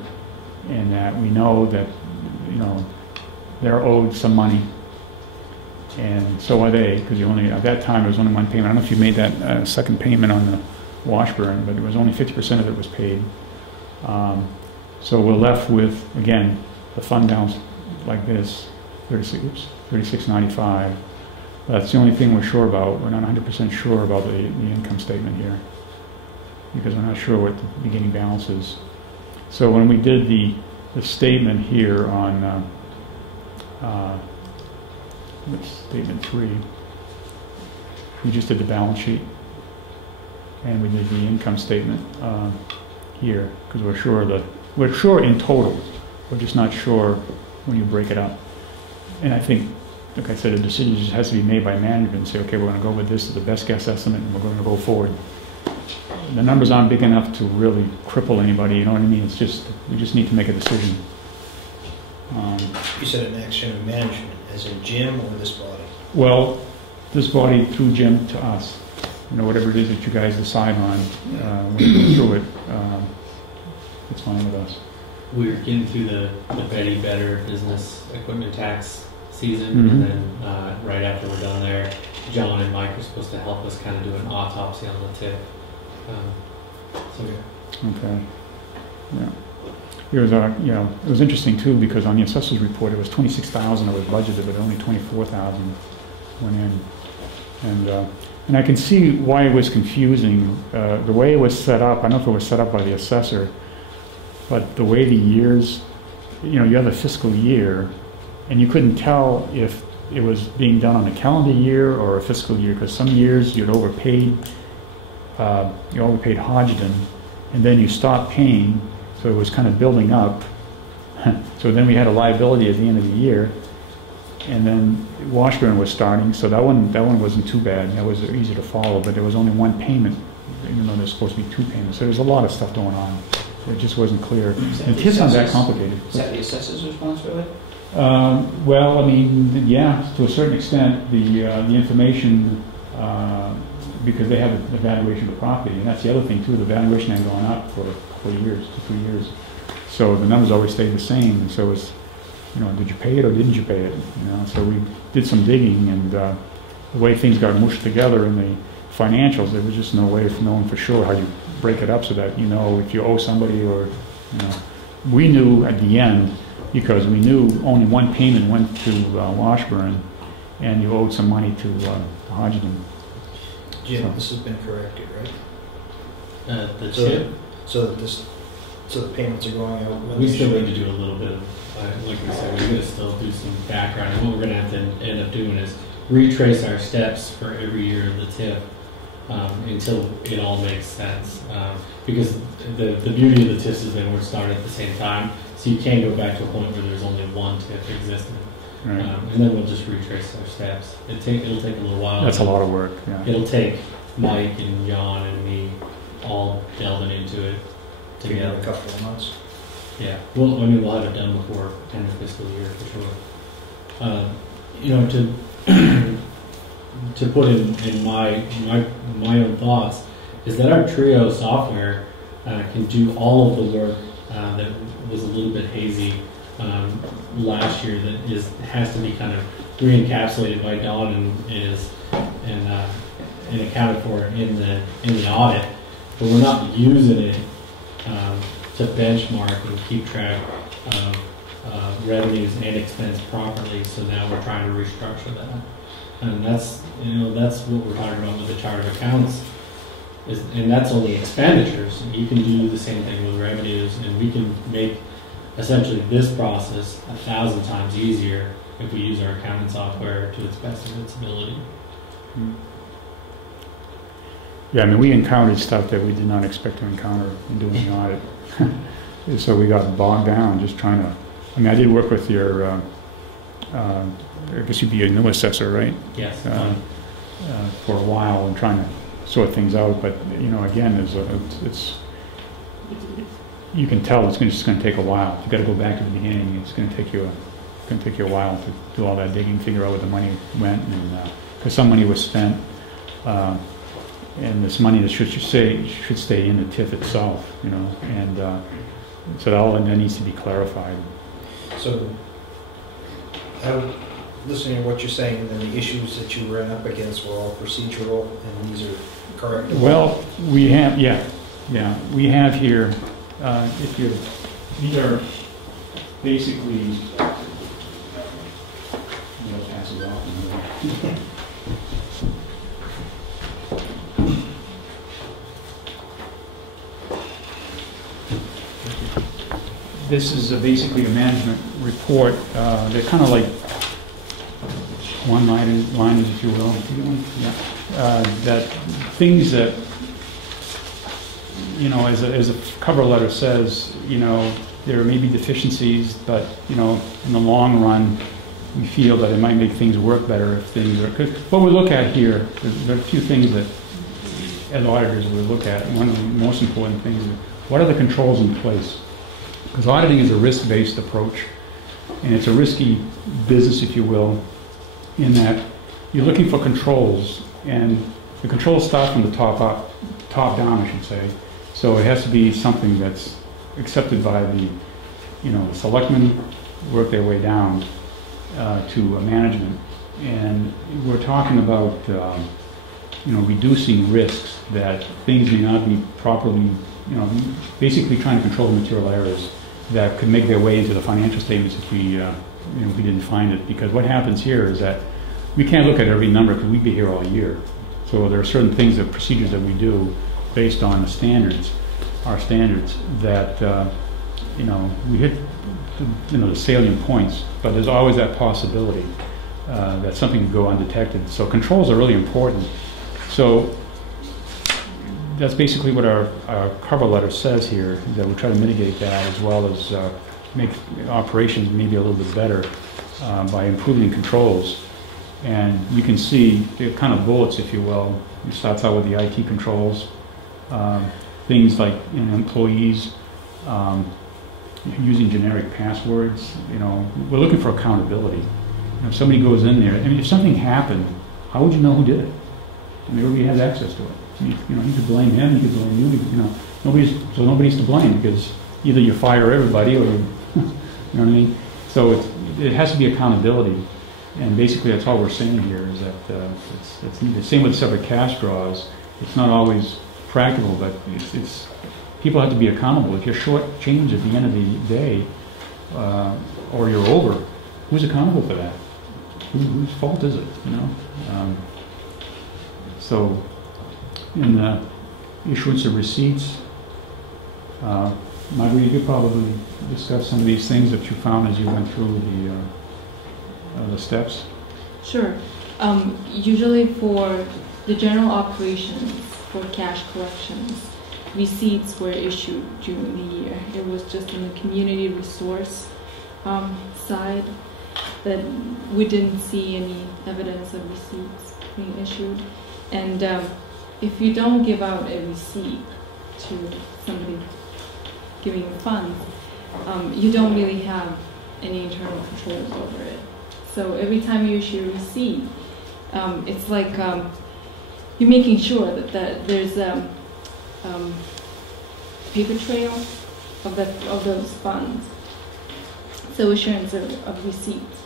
and that we know that they're owed some money, and so are they, because at that time there was only one payment. I don't know if you made that second payment on the Washburn, but it was only 50% of it was paid. So we're left with, again, the fund balance like this, $36.95. That's the only thing we're sure about. We're not 100% sure about the income statement here because we're not sure what the beginning balance is. So when we did the statement here on statement 3, we just did the balance sheet and we did the income statement here because we're sure in total. We're just not sure when you break it up. And I think, like I said, a decision just has to be made by management and say, okay, we're going to go with this as the best guess estimate and we're going to go forward. The numbers aren't big enough to really cripple anybody, you know what I mean? It's just, we just need to make a decision. You said an action of management, as in Jim or this body? Well, this body through Jim to us. Whatever it is that you guys decide on, when you go through it, it's fine with us. We were getting through the Betty Better business equipment tax season, Mm-hmm. and then right after we're done there, John and Mike were supposed to help us kind of do an autopsy on the tip. Okay. Yeah. It was, it was interesting too because on the assessor's report it was $26,000 that was budgeted, but only $24,000 went in, and I can see why it was confusing. The way it was set up, I don't know if it was set up by the assessor, but the way the years, you have a fiscal year, and you couldn't tell if it was being done on a calendar year or a fiscal year, because some years you'd overpaid, Hodgdon, and then you stopped paying, so it was kind of building up. So then we had a liability at the end of the year, and then Washburn was starting, so that one wasn't too bad. That was easy to follow, but there was only one payment, even though there's supposed to be two payments. So there's a lot of stuff going on. It just wasn't clear. And TIF's not that complicated. Is that the assessor's responsibility? Well, I mean, yeah, to a certain extent, the information, because they have the valuation of the property, and that's the other thing too. The valuation had gone up for a couple of years, 2-3 years, so the numbers always stayed the same. And so it's, did you pay it or didn't you pay it? So we did some digging, and the way things got mushed together in the financials, there was just no way of knowing for sure how you break it up so that if you owe somebody or we knew at the end because we knew only one payment went to Washburn and you owed some money to Hodgdon. Jim, this has been corrected, right? The tip. So the payments are going out. We still need to do a little bit of, like we said, we're going to still do some background. And what we're going to have to end up doing is retrace our steps for every year of the tip until it all makes sense. Because the beauty of the TIFs is they weren't started at the same time, so you can go back to a point where there's only one TIF existing. Right. And then we'll just retrace our steps. It'll take a little while. That's a lot of work, yeah. It'll take Mike and John and me all delving into it Give it together. a couple of months. Yeah, we'll have it done before end of fiscal year for sure. You know, to put in my own thoughts is that our Trio software can do all of the work that was a little bit hazy last year. That has to be kind of re-encapsulated by Don and accounted for in the audit, but we're not using it to benchmark and keep track of revenues and expense properly. So now we're trying to restructure that, and that's what we're talking about with the chart of accounts. And that's only expenditures. You can do the same thing with revenues, and we can make essentially this process 1,000 times easier if we use our accounting software to its best of its ability. Yeah, I mean, we encountered stuff that we did not expect to encounter in doing the audit. So we got bogged down just trying to, I mean, I did work with your, I guess you'd be a new assessor, right? Yes. For a while and trying to sort things out, but, you know, again, you can tell it's just going to take a while. You've got to go back to the beginning. It's going to take you a while to do all that digging, figure out where the money went, and because some money was spent, and this money that should stay in the TIF itself, you know, and so all that needs to be clarified. So, listening to what you're saying, and then the issues that you ran up against were all procedural, and these are correct? Well, we have, we have here, these are basically, pass it off. This is basically a management report. They're kind of like one-liners, if you will. That things that, you know, as a cover letter says, you know, there may be deficiencies, but, you know, in the long run, we feel that it might make things work better if things are. Cause what we look at here, there are a few things that, as auditors, we look at. One of the most important things is what are the controls in place? Because auditing is a risk-based approach, and it's a risky business, if you will, in that you're looking for controls, and the controls start from the top up, top down, I should say. So it has to be something that's accepted by the, you know, the selectmen, work their way down to management, and we're talking about, you know, reducing risks that things may not be properly, you know, basically trying to control the material errors that could make their way into the financial statements if we, you know, if we didn't find it. Because what happens here is that we can't look at every number because we'd be here all year. So there are certain things, the procedures that we do based on the standards, our standards, that, you know, we hit, you know, the salient points, but there's always that possibility that something could go undetected. So controls are really important. So that's basically what our cover letter says here, that we try to mitigate that as well as make operations maybe a little bit better by improving controls. And you can see the kind of bullets, if you will. It starts out with the IT controls, things like, you know, employees using generic passwords. You know, we're looking for accountability. You know, if somebody goes in there, I mean, if something happened, how would you know who did it? I mean, everybody has access to it. You know, you could blame him, you could blame you. You know, nobody's to blame, because either you fire everybody or you know what I mean. So it has to be accountability, and basically that's all we're saying here is that it's the same with separate cash draws. It's not always practical, but it's people have to be accountable. If you're short change at the end of the day, or you're over, who's accountable for that? Whose fault is it? You know. So, in the issuance of receipts, Marguerite, you could probably discuss some of these things that you found as you went through the steps. Sure. Usually for the general operations, for cash collections, receipts were issued during the year. It was just in the community resource side. that we didn't see any evidence of receipts being issued. And if you don't give out a receipt to somebody giving you funds, you don't really have any internal controls over it. So every time you issue a receipt, it's like you're making sure that there's a paper trail of those funds. So assurance of receipts.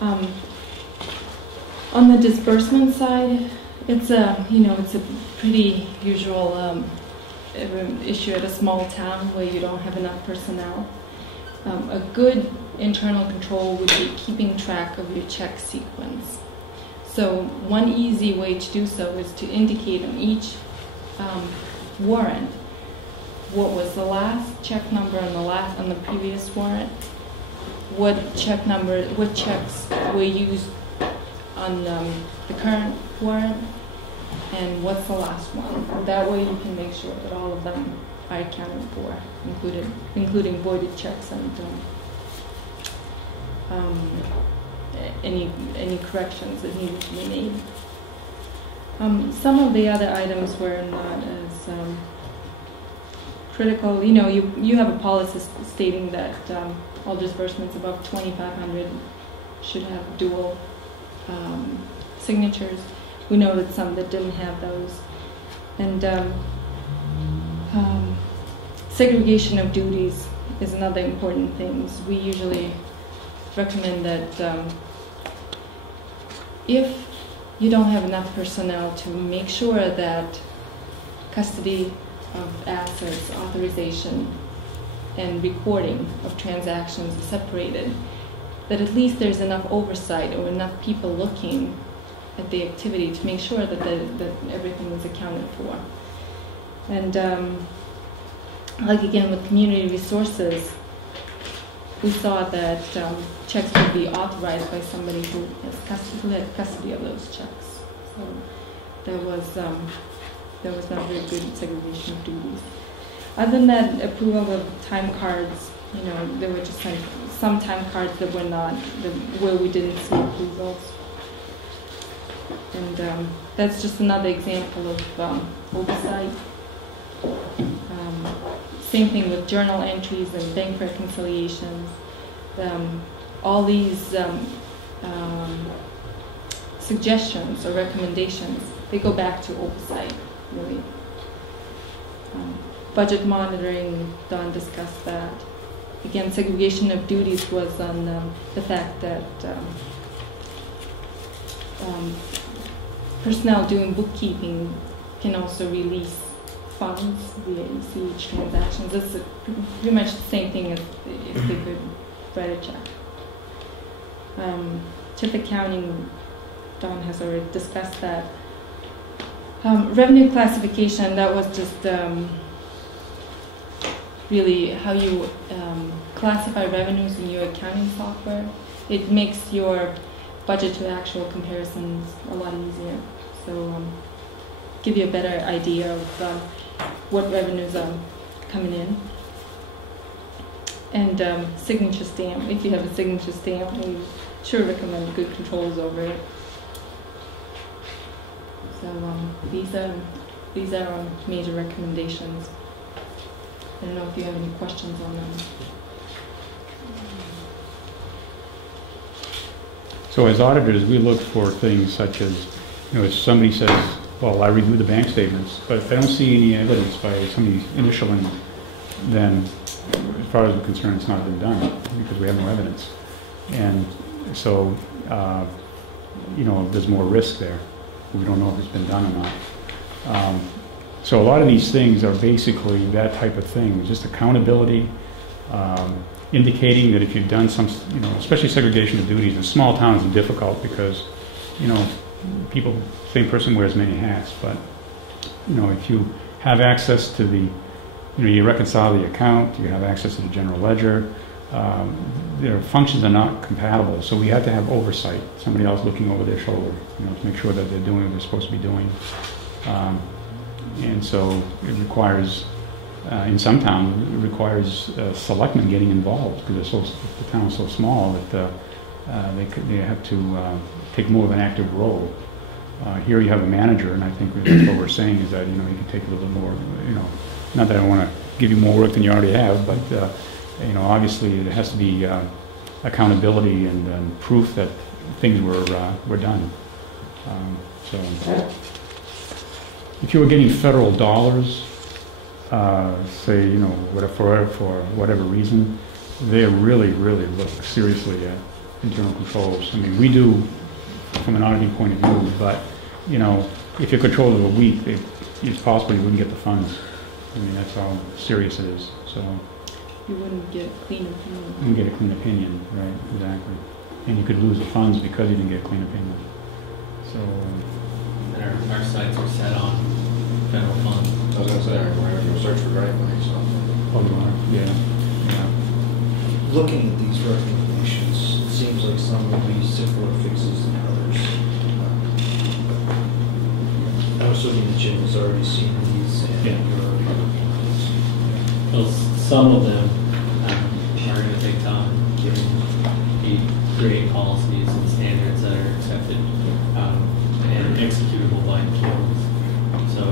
On the disbursement side, it's a pretty usual issue at a small town where you don't have enough personnel. A good internal control would be keeping track of your check sequence. So one easy way to do so is to indicate on each warrant what was the last check number on the previous warrant, what checks were used on the current warrant, and what's the last one. That way you can make sure that all of them are accounted for, including voided checks and any corrections that needed to be made. Some of the other items were not as critical. You have a policy stating that all disbursements above $2,500 should have dual signatures. We noted some that didn't have those. And segregation of duties is another important thing. We usually recommend that if you don't have enough personnel to make sure that custody of assets, authorization, and recording of transactions is separated, that at least there's enough oversight or enough people looking at the activity to make sure that everything is accounted for. And like again with community resources, we saw that checks would be authorized by somebody who had custody of those checks. So there was not very good segregation of duties. Other than that, approval of time cards, there were just some time cards that were not, where we didn't see approvals. And that's just another example of oversight. Same thing with journal entries and bank reconciliations. All these suggestions or recommendations, they go back to oversight, really. Budget monitoring, Don discussed that. Again, segregation of duties was on the fact that personnel doing bookkeeping can also release funds via ACH transactions. It's pretty much the same thing as if they could write a check. Tip accounting, Don has already discussed that. Revenue classification, that was just really how you classify revenues in your accounting software. It makes your budget to actual comparisons a lot easier. So give you a better idea of what revenues are coming in. And signature stamp. If you have a signature stamp, we sure recommend good controls over it. So these are our major recommendations. I don't know if you have any questions on them. So as auditors, we look for things such as, if somebody says, well, I reviewed the bank statements, but if I don't see any evidence by somebody's initialing, then as far as we're concerned, it's not been done because we have no evidence. And so, there's more risk there. We don't know if it's been done or not. So a lot of these things are basically that type of thing, just accountability, indicating that if you've done some, especially segregation of duties in small towns is difficult because, people, same person wears many hats, but, if you have access to the, you reconcile the account, you have access to the general ledger, their functions are not compatible, so we have to have oversight, somebody else looking over their shoulder, to make sure that they're doing what they're supposed to be doing. And so it requires, in some towns, it requires selectmen getting involved because the town is so small that they have to take more of an active role. Here you have a manager, and I think that's what we're saying is that, you know, you can take a little bit more, you know, not that I want to give you more work than you already have, but, you know, obviously there has to be accountability and proof that things were done. So, if you were getting federal dollars, say, you know, for whatever reason, they really look seriously at internal controls. I mean, we do from an auditing point of view, but, you know, if you control it a week, it's possible you wouldn't get the funds. I mean, that's how serious it is. So You wouldn't get a clean opinion. you wouldn't get a clean opinion, right? Exactly. And you could lose the funds because you didn't get a clean opinion. So And our sights are set on federal funds. I was gonna say, we're gonna search for grant money, so. yeah. Looking at these recommendations, it seems like some will be simpler fixes than others. I'm assuming that Jim has already seen these and Yeah. you're already working on these. Well, some of them are going to take time. We create policies and standards that are accepted and executable by employees. So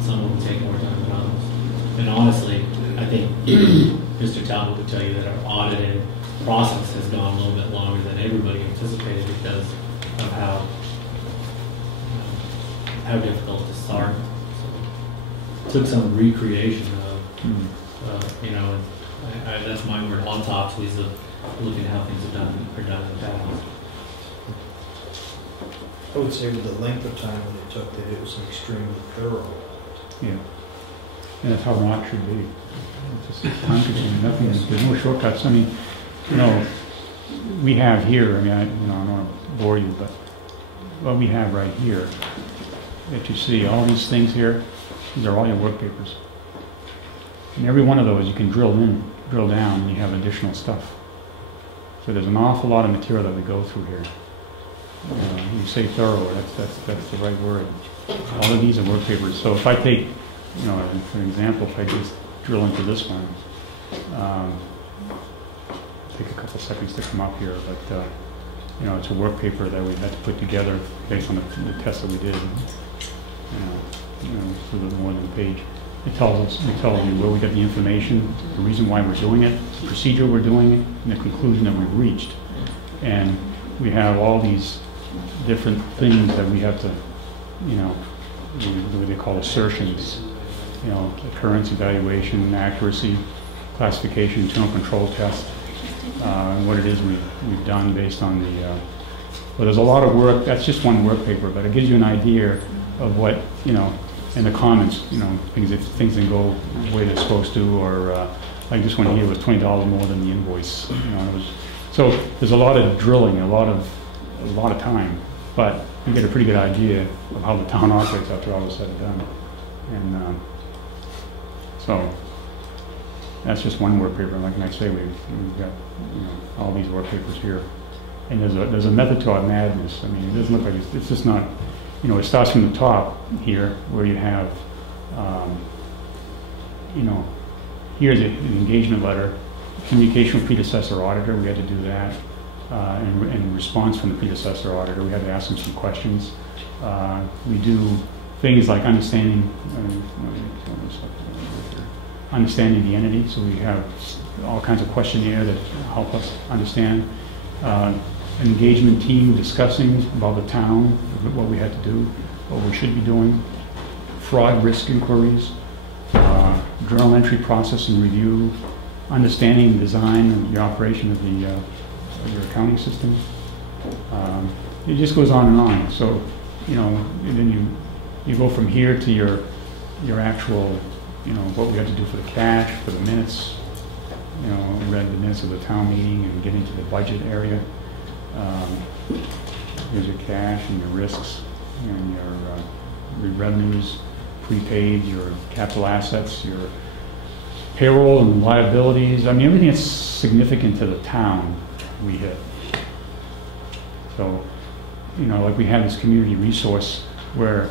some will take more time than others. And honestly, I think Mr. Talbot would tell you that our auditing process has gone a little bit longer than everybody anticipated because of how difficult to start. So it took some recreation of, you know, that's my word, autopsies of looking at how things are done in the past. I would say with the length of time that it took, that it was an extremely thorough. Yeah. And that's how it should be. It's just time consuming, nothing, there's no shortcuts. I mean, you know, we have here, I mean, I don't want to bore you, but what we have right here, that you see, all these things here, these are all your work papers. And every one of those you can drill down, and you have additional stuff. So there's an awful lot of material that we go through here. You say thorough, that's the right word. All of these are work papers. So if I take, you know, for example, if I just drill into this one, take a couple seconds to come up here, but you know, it's a work paper that we had to put together based on the test that we did. You know, it's a little more than a page. It tells you where we got the information, the reason why we're doing it, the procedure we're doing it, and the conclusion that we've reached. And we have all these different things that we have to, you know, what they call assertions, you know, occurrence, evaluation, accuracy, classification, internal control test, what it is we've done based on the, well, there's a lot of work, that's just one work paper, but it gives you an idea of what, you know, and the comments, you know, things didn't go the way they're supposed to, or like this one here was $20 more than the invoice. You know, it was, so there's a lot of drilling, a lot of time, but you get a pretty good idea of how the town operates after all is said and done. And so that's just one work paper. Like I say, we've got, you know, all these work papers here, and there's a method to our madness. I mean, it doesn't look like it's just not. You know, it starts from the top here, where you have, you know, here's an engagement letter, communication with predecessor auditor, we had to do that, and response from the predecessor auditor, we had to ask them some questions. We do things like understanding the entity, so we have all kinds of questionnaire that help us understand. An engagement team discussing about the town, what we had to do, what we should be doing, fraud risk inquiries, journal entry process and review, understanding the design and the operation of your accounting system. It just goes on and on. So, you know, and then you go from here to your actual, you know, what we had to do for the cash, for the minutes. You know, read the minutes of the town meeting and get into the budget area. Here's your cash and your risks and your revenues, prepaid, your capital assets, your payroll and liabilities. I mean, everything that's significant to the town we hit. So, you know, like we have this community resource where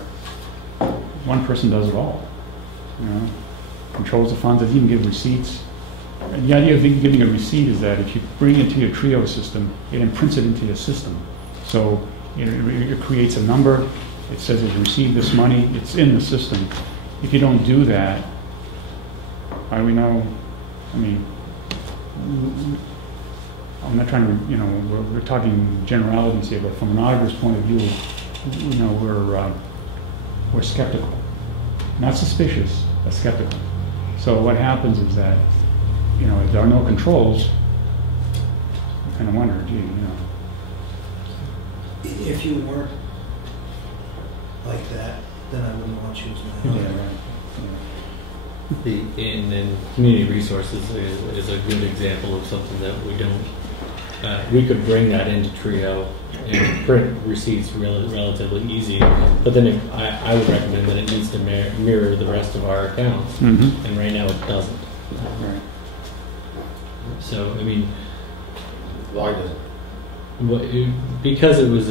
one person does it all. You know, controls the funds, doesn't even give receipts. And the idea of giving a receipt is that if you bring it to your Trio system, it imprints it into your system. So it creates a number, it says that you received this money, it's in the system. If you don't do that, how do we know? I mean, I'm not trying to, we're talking generalities here, but from an auditor's point of view, we're skeptical. Not suspicious, but skeptical. So what happens is that, if there are no controls, I kind of wonder, If you weren't like that, then I wouldn't want you to. Yeah, right. And then community resources is a good example of something that we don't. We could bring that into Trio and print receipts relatively easy, but then I would recommend that it needs to mirror the rest of our accounts, Mm-hmm. and right now it doesn't. Right. So I mean, Why does it? Because it was,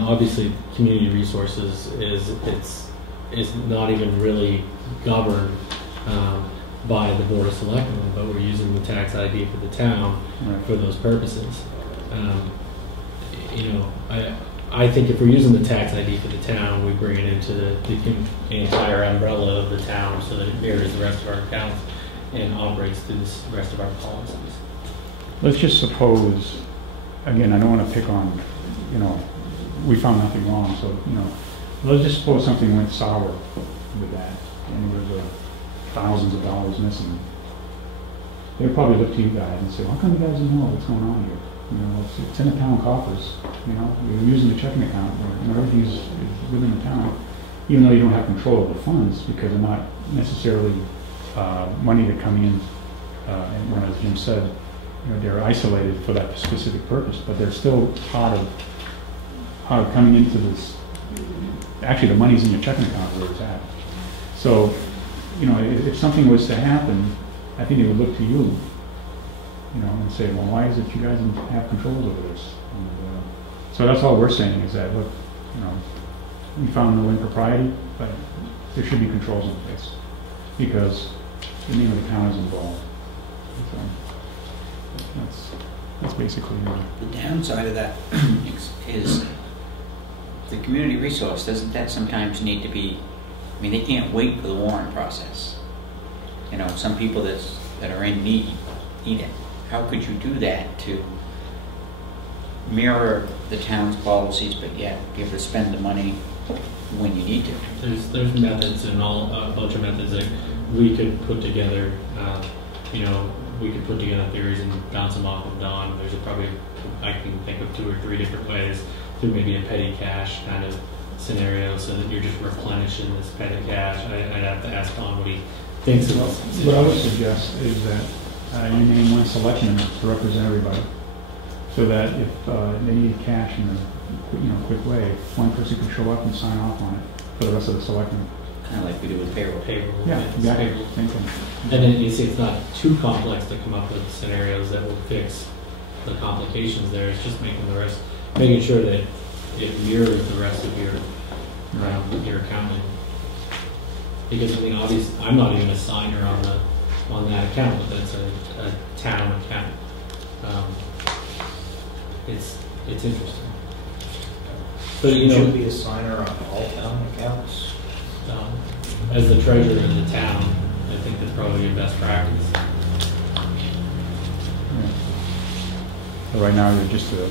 obviously, community resources is not even really governed by the Board of Selectmen, but we're using the tax ID for the town Right. for those purposes. I think if we're using the tax ID for the town, we bring it into the entire umbrella of the town so that it mirrors the rest of our accounts and operates through the rest of our policies. Let's just suppose, again, I don't want to pick on, we found nothing wrong, so, let's just suppose something went sour with that, and there was thousands of dollars missing. They'd probably look to you guys and say, how come you guys didn't know what's going on here? It's in the town coffers, you're using the checking account, everything is within the town, even though you don't have control of the funds, because they're not necessarily money that come in, and as Jim said, they're isolated for that specific purpose, but they're still part of coming into this. Actually, the money's in your checking account where it's at. So, if something was to happen, I think they would look to you, and say, well, why is it you guys don't have controls over this? And, so that's all we're saying is that, look, we found no impropriety, but there should be controls in place because the name of the town is involved. So, that's basically it. The downside of that is the community resource, doesn't that sometimes need to be, they can't wait for the warrant process. Some people that are in need it. How could you do that to mirror the town's policies, but yet be able to spend the money when you need to? There's methods and a bunch of methods that we could put together. We could put together theories and bounce them off of Don. I can think of 2 or 3 different ways through maybe a petty cash kind of scenario, so that you're just replenishing this petty cash. I'd have to ask Don what he thinks of this. What I would suggest is that you name one selectman to represent everybody, so that if they need cash in a quick way, one person can show up and sign off on it for the rest of the selectmen. Kind of like we do with payroll. Yeah, exactly. Same thing. And then you see it's not too complex to come up with scenarios that will fix the complications there. It's just making sure that it mirrors the rest of your accounting. Because obviously, I'm not even a signer on that account, but that's a town account. It's interesting. But You should be a signer on all town accounts. As the treasurer of the town, I think that's probably your best practice. Yeah. So right now, you're just the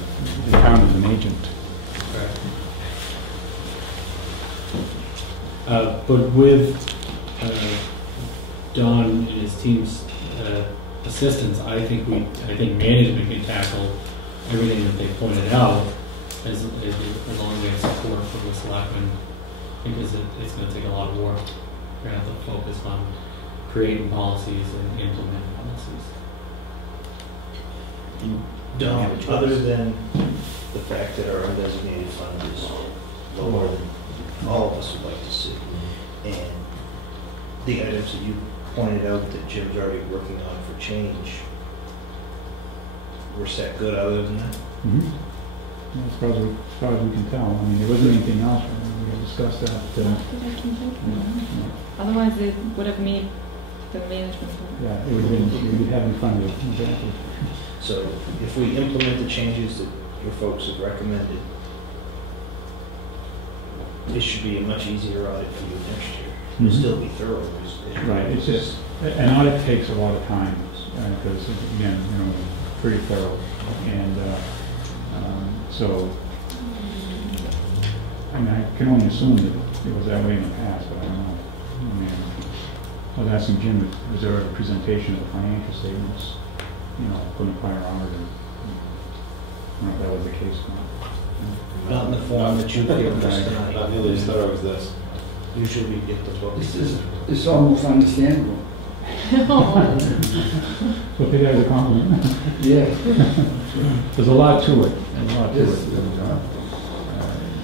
town is an agent. Correct. But with Don and his team's assistance, I think management can tackle everything that they pointed out as long as they have support from the selectmen, because it's going to take a lot of work. We're going to have to focus on creating policies and implementing policies. Don't have a choice. Other than the fact that our undesignated fund is lower than all of us would like to see, and the items that you pointed out that Jim's already working on for change, we're set good other than that? Mm-hmm. As far as we can tell. There wasn't anything else. We had discussed that. Otherwise, it would have made the management part. Yeah, it would have been, you would have in front of you, exactly. So if we implement the changes that your folks have recommended, this should be a much easier audit for you next year. It'll Mhm. still be thorough. Right, it's just, an audit takes a lot of time, because, again, pretty thorough, and, so, I mean, I can only assume that it was that way in the past, but I don't know. I mean, I was asking Jim, was there a presentation of the financial statements, from the prior auditor? I don't know if that was the case or not. Not in the form that you've given us Not tonight. nearly as thorough as this. Usually we get the books. It's almost understandable. So take that as a compliment. Yeah. There's a lot to it,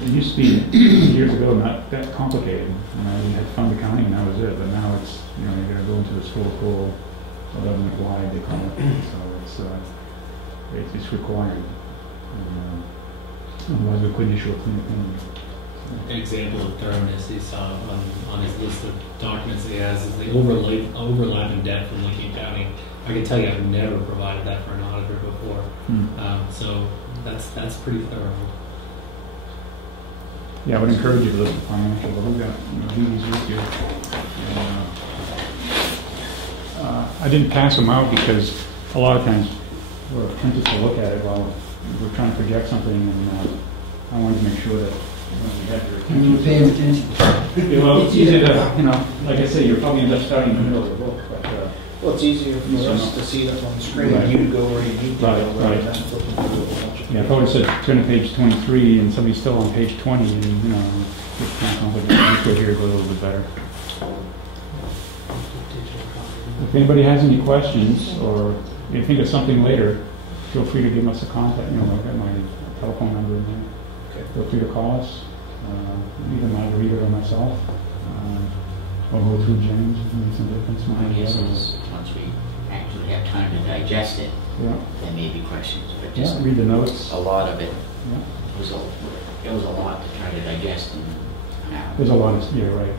It used to be, years ago, not that complicated. You had fund accounting and that was it, but now it's, you're gonna go into the school pool, 11 wide, they call it, so it's required. And, otherwise we couldn't issue a clean opinion. An example of thoroughness he saw on his list of documents that he has is the overlapping debt from Lincoln County. I can tell you I've never provided that for an auditor before. So that's pretty thorough. Yeah, I would encourage you to look at the financial, but we've got, these with you. I didn't pass them out because a lot of times we're tempted to look at it while we're trying to project something, and I wanted to make sure that we had your And you're paying attention. Yeah, well, it's easy to, like I say, you're probably end up starting in the middle of the book, but, Well, it's easier for us to see it on the screen, Right. you to go where you need to go, Right, rather right. than flipping through a bunch of yeah, if I would have said turn to page 23 and somebody's still on page 20, and, it's kind of complicated, just go here, go a little bit better. If anybody has any questions, or you think of something later, feel free to give us a contact, I've got my telephone number in there. Okay. Feel free to call us, either Margarita or myself, or go through James if there's some difference. My guess is once we actually have time to digest it, Yeah, there may be questions, but just yeah, read the notes. a lot of it Yeah. was a lot to try to digest in an hour. There's a lot of, you're right.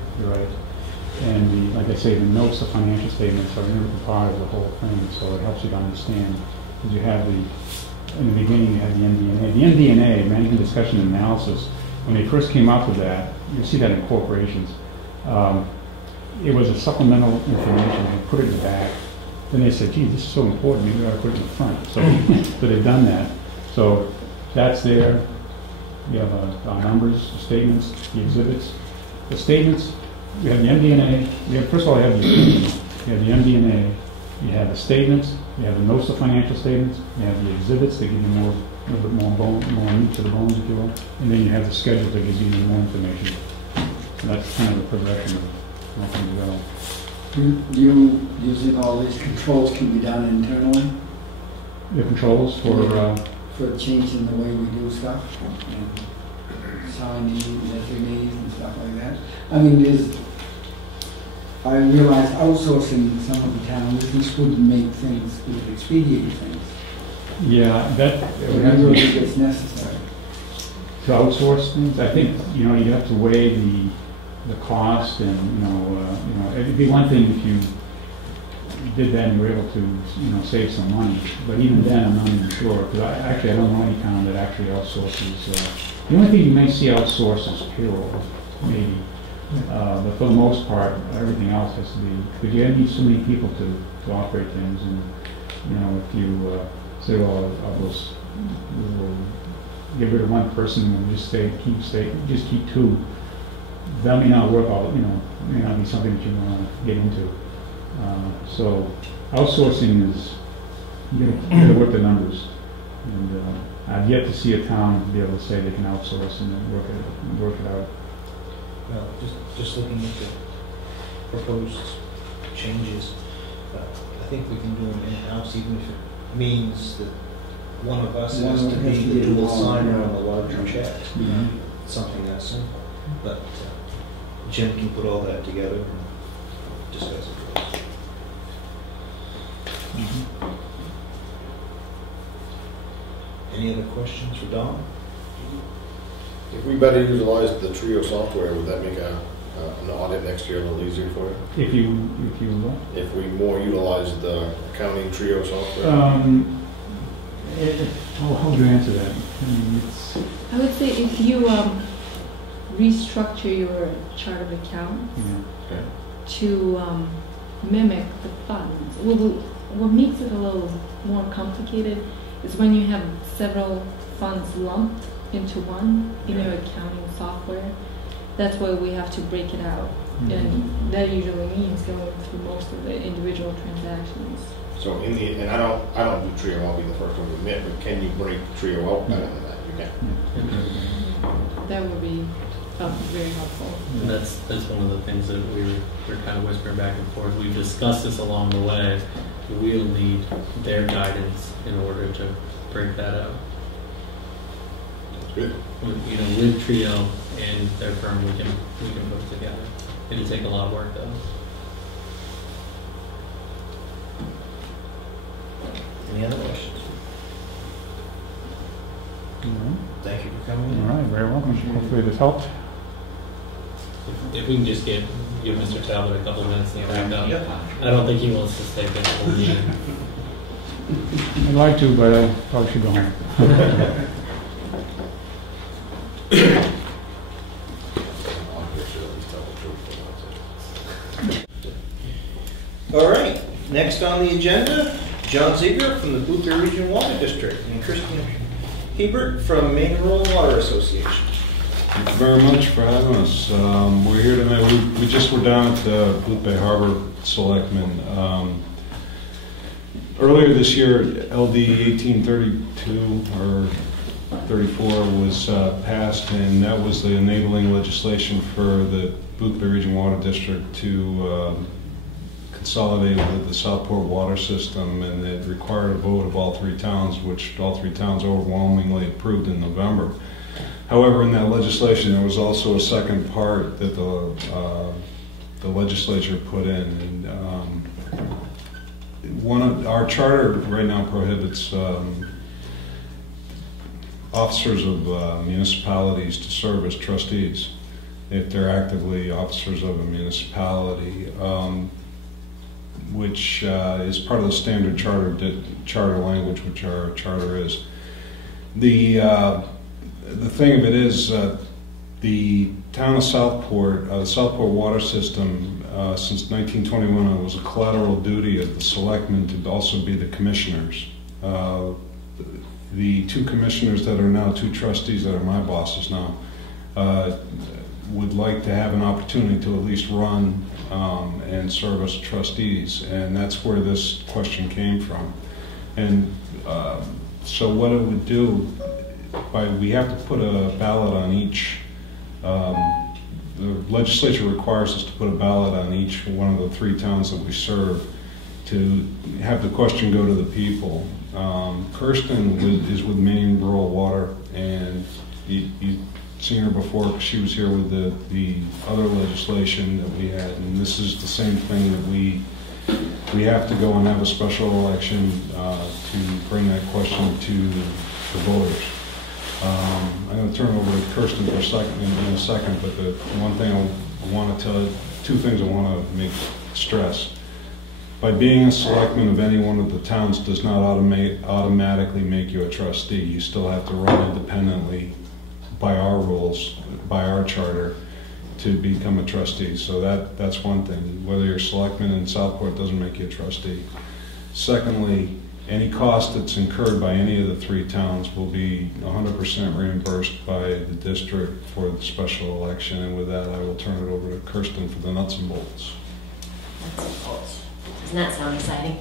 And like I say, the notes, the financial statements are an integral part of the whole thing, so it helps you to understand. Because you have in the beginning you have the MD&A. The MD&A, Management Discussion and Analysis, when they first came up with that, you'll see that in corporations. It was a supplemental information, they put it in the back. Then they said, gee, this is so important, maybe we ought to put it in the front. So they've done that. So that's there. You have our numbers, the statements, the exhibits. The statements, you have the MD&A. First of all, you have the MD&A. You have the statements. You have the notes of financial statements. You have the exhibits that give you a little bit more meat to the bones, if you will. And then you have the schedule that gives you even more information. So that's kind of the progression of how things go. Do you think all these controls can be done internally The controls for changing the way we do stuff? And signing, designees and stuff like that? I mean, I realize outsourcing some of the town business would make things, would expedite things. yeah, that I would have to really be think it's necessary. to outsource things. I think you have to weigh the cost, and it'd be one thing if you did that and you were able to save some money. But even then, I'm not even sure, because I don't know any town that actually outsources. The only thing you may see outsourced is payroll, maybe. But for the most part, everything else has to be, because you need so many people to operate things. And if you say, well, we'll get rid of one person and just keep two, that may not work all. May not be something that you want to get into. So outsourcing is you got to work the numbers, and I've yet to see a town be able to say they can outsource and then work it out. Well, just looking at the proposed changes, I think we can do them in-house, even if it means that one of us has to be the dual signer on the larger checks. Something that simple. But Jim can put all that together and discuss it with us. Any other questions for Don? If we better utilize the Trio software, would that make a an audit next year a little easier for you? If you If we more utilize the accounting Trio software? how would you answer that? I mean, it's, I would say if you restructure your chart of accounts yeah. Okay. to mimic the funds, what makes it a little more complicated is when you have several funds lumped into one in your accounting software. That's why we have to break it out, and that usually means going through most of the individual transactions. So and I don't do Trio, I'll be the first one to admit, but can you break Trio out better than that? You can. That would be very helpful. And that's one of the things that we're kind of whispering back and forth. We've discussed this along the way. We'll need their guidance in order to break that out. Good. With Trio and their firm, we can put it together. It'll take a lot of work though. Any other questions? All right. Thank you for coming in. All right, very welcome. Hopefully this helped. If we can just give Mr. Talbot a couple of minutes to get back up. Yep. I don't think he wants to stay there the whole meeting. I'd like to, but I probably should go home. All right, next on the agenda, John Ziegler from the Boothbay Region Water District and Kristen Hebert from Maine Rural Water Association. Thank you very much for having us. We're here tonight. We just were down at the Boothbay Harbor Selectmen. Earlier this year, LD 1832 or 34 was passed, and that was the enabling legislation for the Boothbay Region Water District to consolidate with the Southport water system, and it required a vote of all three towns, which all three towns overwhelmingly approved in November. However, in that legislation, there was also a second part that the legislature put in, and our charter right now prohibits officers of municipalities to serve as trustees if they're actively officers of a municipality, which is part of the standard charter language, which our charter is. The thing of it is, the town of Southport, the Southport water system, since 1921, it was a collateral duty of the selectmen to also be the commissioners. The two commissioners that are now two trustees that are my bosses now would like to have an opportunity to at least run and serve as trustees, and that's where this question came from. And so what it would do, we have to put a ballot on each, the legislature requires us to put a ballot on each one of the three towns that we serve to have the question go to the people. Kirsten is with Maine Rural Water, and you've seen her before because she was here with the other legislation that we had, and this is the same thing that we have to go and have a special election to bring that question to the voters. I'm going to turn it over to Kirsten for in a second, but the one thing I want to tell you, two things I want to stress. By being a selectman of any one of the towns does not automatically make you a trustee. You still have to run independently by our rules, by our charter, to become a trustee. So that's one thing. Whether you're a selectman in Southport doesn't make you a trustee. Secondly, any cost that's incurred by any of the three towns will be 100% reimbursed by the district for the special election. And with that, I will turn it over to Kirsten for the nuts and bolts. Nuts and bolts. Doesn't that sound exciting?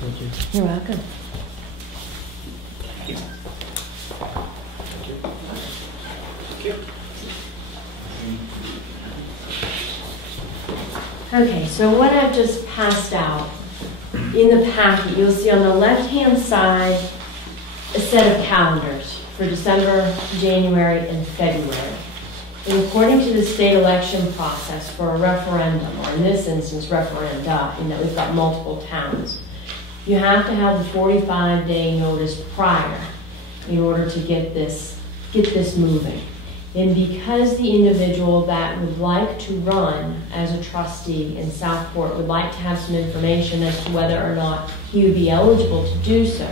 Thank you. You're welcome. Thank you. Thank you. Okay, so what I've just passed out, in the packet, you'll see on the left-hand side a set of calendars for December, January, and February. And according to the state election process for a referendum, or in this instance, referenda, in that we've got multiple towns, you have to have the 45-day notice prior in order to get this moving. And because the individual that would like to run as a trustee in Southport would like to have some information as to whether or not he would be eligible to do so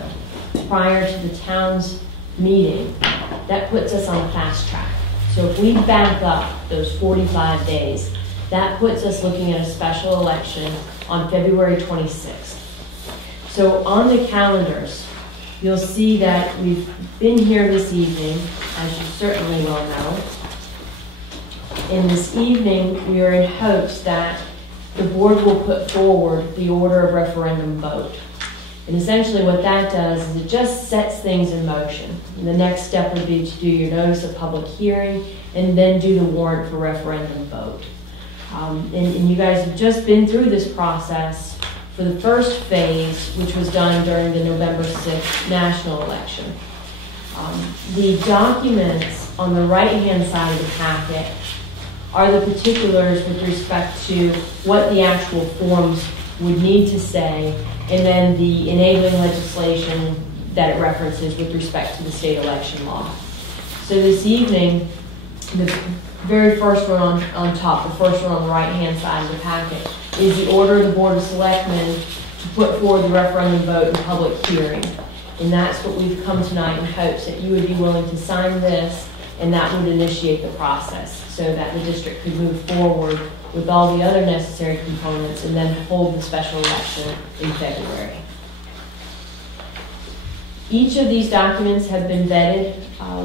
prior to the town's meeting, that puts us on a fast track. So if we back up those 45 days, that puts us looking at a special election on February 26th. So on the calendars, you'll see that we've been here this evening, as you certainly well know. And this evening, we are in hopes that the board will put forward the order of referendum vote. And essentially what that does is it just sets things in motion. And the next step would be to do your notice of public hearing and then do the warrant for referendum vote. And you guys have just been through this process for the first phase, which was done during the November 6th national election. The documents on the right-hand side of the packet are the particulars with respect to what the actual forms would need to say, and then the enabling legislation that it references with respect to the state election law. So this evening, the very first one on top, the first one on the right-hand side of the packet, is the order of the Board of Selectmen to put forward the referendum vote and public hearing. And that's what we've come tonight in hopes that you would be willing to sign this, and that would initiate the process so that the district could move forward with all the other necessary components and then hold the special election in February. Each of these documents have been vetted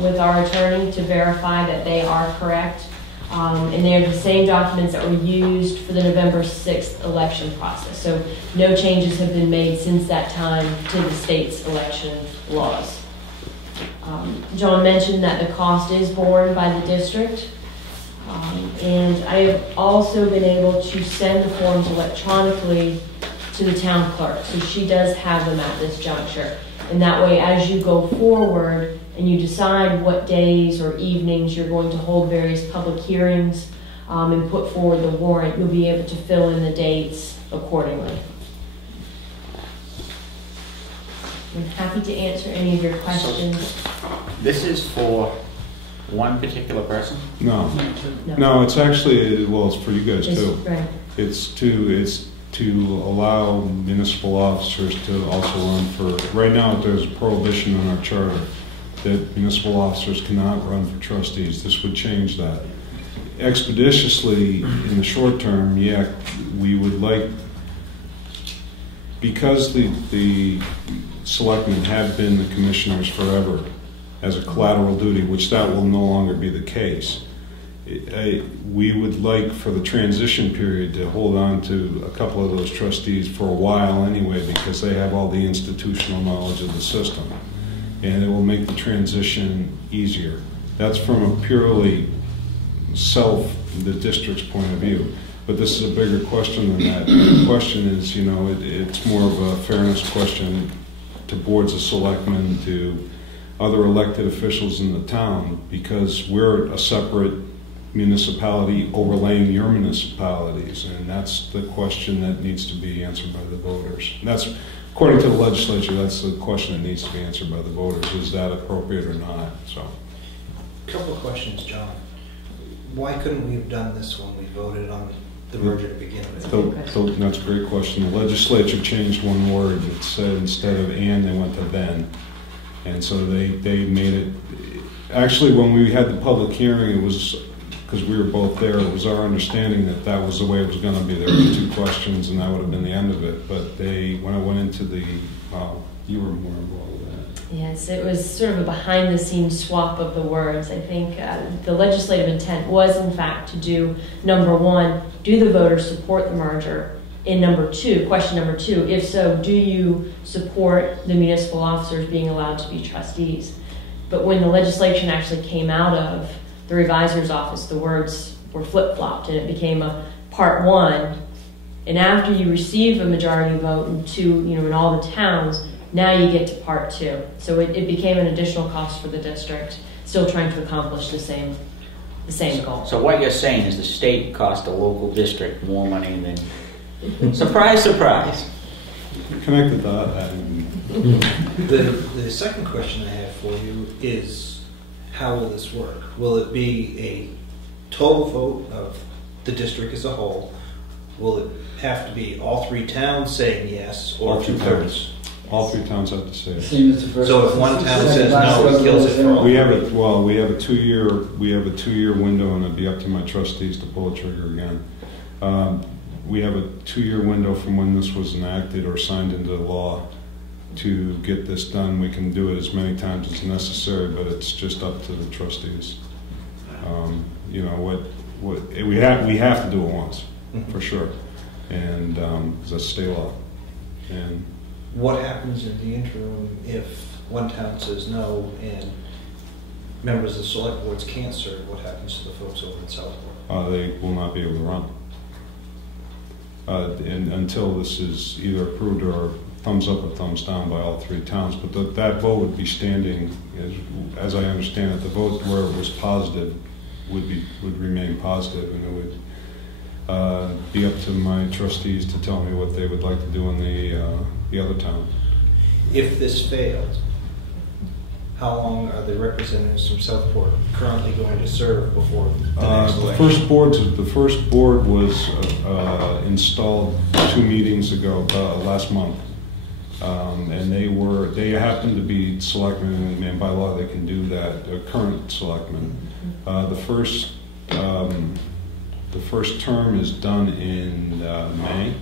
with our attorney to verify that they are correct. And they're the same documents that were used for the November 6th election process. So no changes have been made since that time to the state's election laws. John mentioned that the cost is borne by the district. And I have also been able to send the forms electronically to the town clerk. So she does have them at this juncture. And that way, as you go forward and you decide what days or evenings you're going to hold various public hearings and put forward the warrant, you'll be able to fill in the dates accordingly. I'm happy to answer any of your questions. So, this is for one particular person? No, it's actually, well, it's for you guys too. Right. It's to allow municipal officers to also run for, right now there's a prohibition in our charter that municipal officers cannot run for trustees. This would change that. Expeditiously, in the short term, yeah, we would like, because the selectmen have been the commissioners forever as a collateral duty, which that will no longer be the case. We would like for the transition period to hold on to a couple of those trustees for a while anyway, because they have all the institutional knowledge of the system, and it will make the transition easier. That's from a purely the district's point of view. But this is a bigger question than that. The question is, it's more of a fairness question to boards of selectmen, to other elected officials in the town, because we're a separate municipality overlaying your municipalities, and that's the question that needs to be answered by the voters. And that's, according to the legislature, that's the question that needs to be answered by the voters. Is that appropriate or not? So, couple of questions, John. Why couldn't we have done this when we voted on the merger to begin with? That's a great question. The legislature changed one word. It said instead of "and," they went to "then," and so they made it. Actually, when we had the public hearing, it was, because we were both there, it was our understanding that that was the way it was going to be. There would be two questions, and that would have been the end of it. But when I went into the, you were more involved with that. Yes, it was sort of a behind-the-scenes swap of the words. I think the legislative intent was, in fact, to do, number one, do the voters support the merger? And number two, question number two, if so, do you support the municipal officers being allowed to be trustees? But when the legislation actually came out of the revisor's office, the words were flip-flopped, and it became a part one. And after you receive a majority vote in all the towns, now you get to part two. So it became an additional cost for the district, still trying to accomplish the same goal. So what you're saying is the state cost a local district more money than... Surprise, surprise. Connected that. The second question I have for you is, how will this work? Will it be a total vote of the district as a whole? Will it have to be all three towns saying yes, or All three 2/3? towns. All three towns have to say it. Same as the first. So if one town says no, it kills it for all. We have a 2-year window, and it'd be up to my trustees to pull the trigger again. We have a 2-year window from when this was enacted or signed into law to get this done. We can do it as many times as necessary, but it's just up to the trustees. You know we have to do it once, for sure, and 'cause that's state law. And What happens in the interim if one town says no and members of the select boards can't serve? What happens to the folks over in Southport? they will not be able to run. And until this is either approved or thumbs up or thumbs down by all three towns. But that vote would be standing, as I understand it, the vote where it was positive would remain positive, and it would be up to my trustees to tell me what they would like to do in the other town. If this failed, how long are the representatives from Southport currently going to serve before the next The election? first board was installed 2 meetings ago, last month, and they happened to be selectmen, and by law they can do that. Current selectmen. The first term is done in May,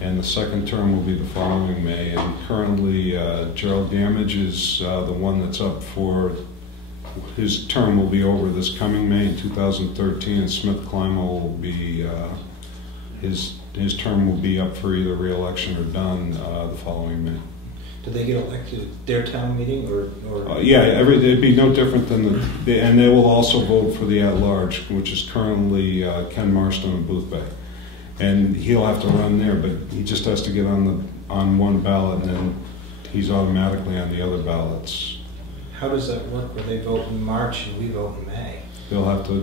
and the second term will be the following May. And currently, Gerald Damage is the one that's up for. His term will be over this coming May in 2013, and Smith Climo will be his term will be up for either re-election or done the following May. Do they get elected at their town meeting, or? Yeah, it'd be no different than and they will also vote for the at-large, which is currently Ken Marston and Boothbay, and he'll have to run there, but he just has to get on one ballot, and then he's automatically on the other ballots. How does that work when they vote in March and we vote in May? They'll have to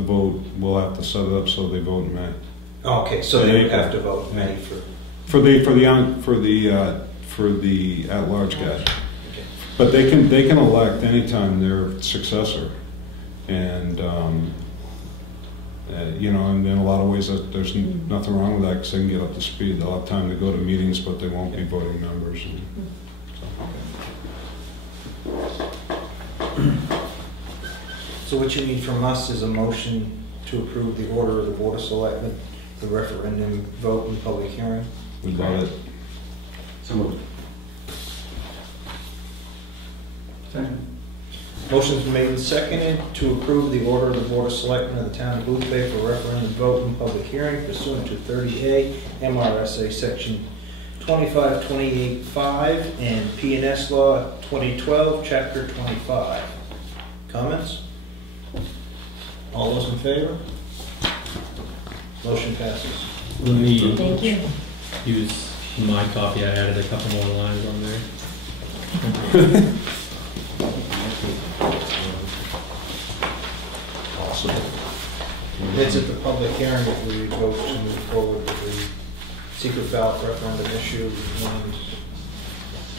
vote. We'll have to set it up so they vote in May. Oh, okay, so they would have to vote in May for the at-large guy. But they can elect anytime their successor, and you know, and in a lot of ways there's nothing wrong with that, because they can get up to speed. They'll have time to go to meetings, but they won't be voting members. And So what you need from us is a motion to approve the order of the Board of Selectmen, the referendum vote and public hearing. we got it. So moved. Second. Motion's been made and seconded to approve the order of the Board of Selectmen of the Town of Boothbay for referendum vote and public hearing pursuant to 30A MRSA Section 2528(5) and P&S Law 2012, Chapter 25. Comments? All those in favor? Motion passes. Let me Thank you. use my copy. I added a couple more lines on there. Awesome. It's at the public hearing if we vote to move forward with the secret ballot referendum issue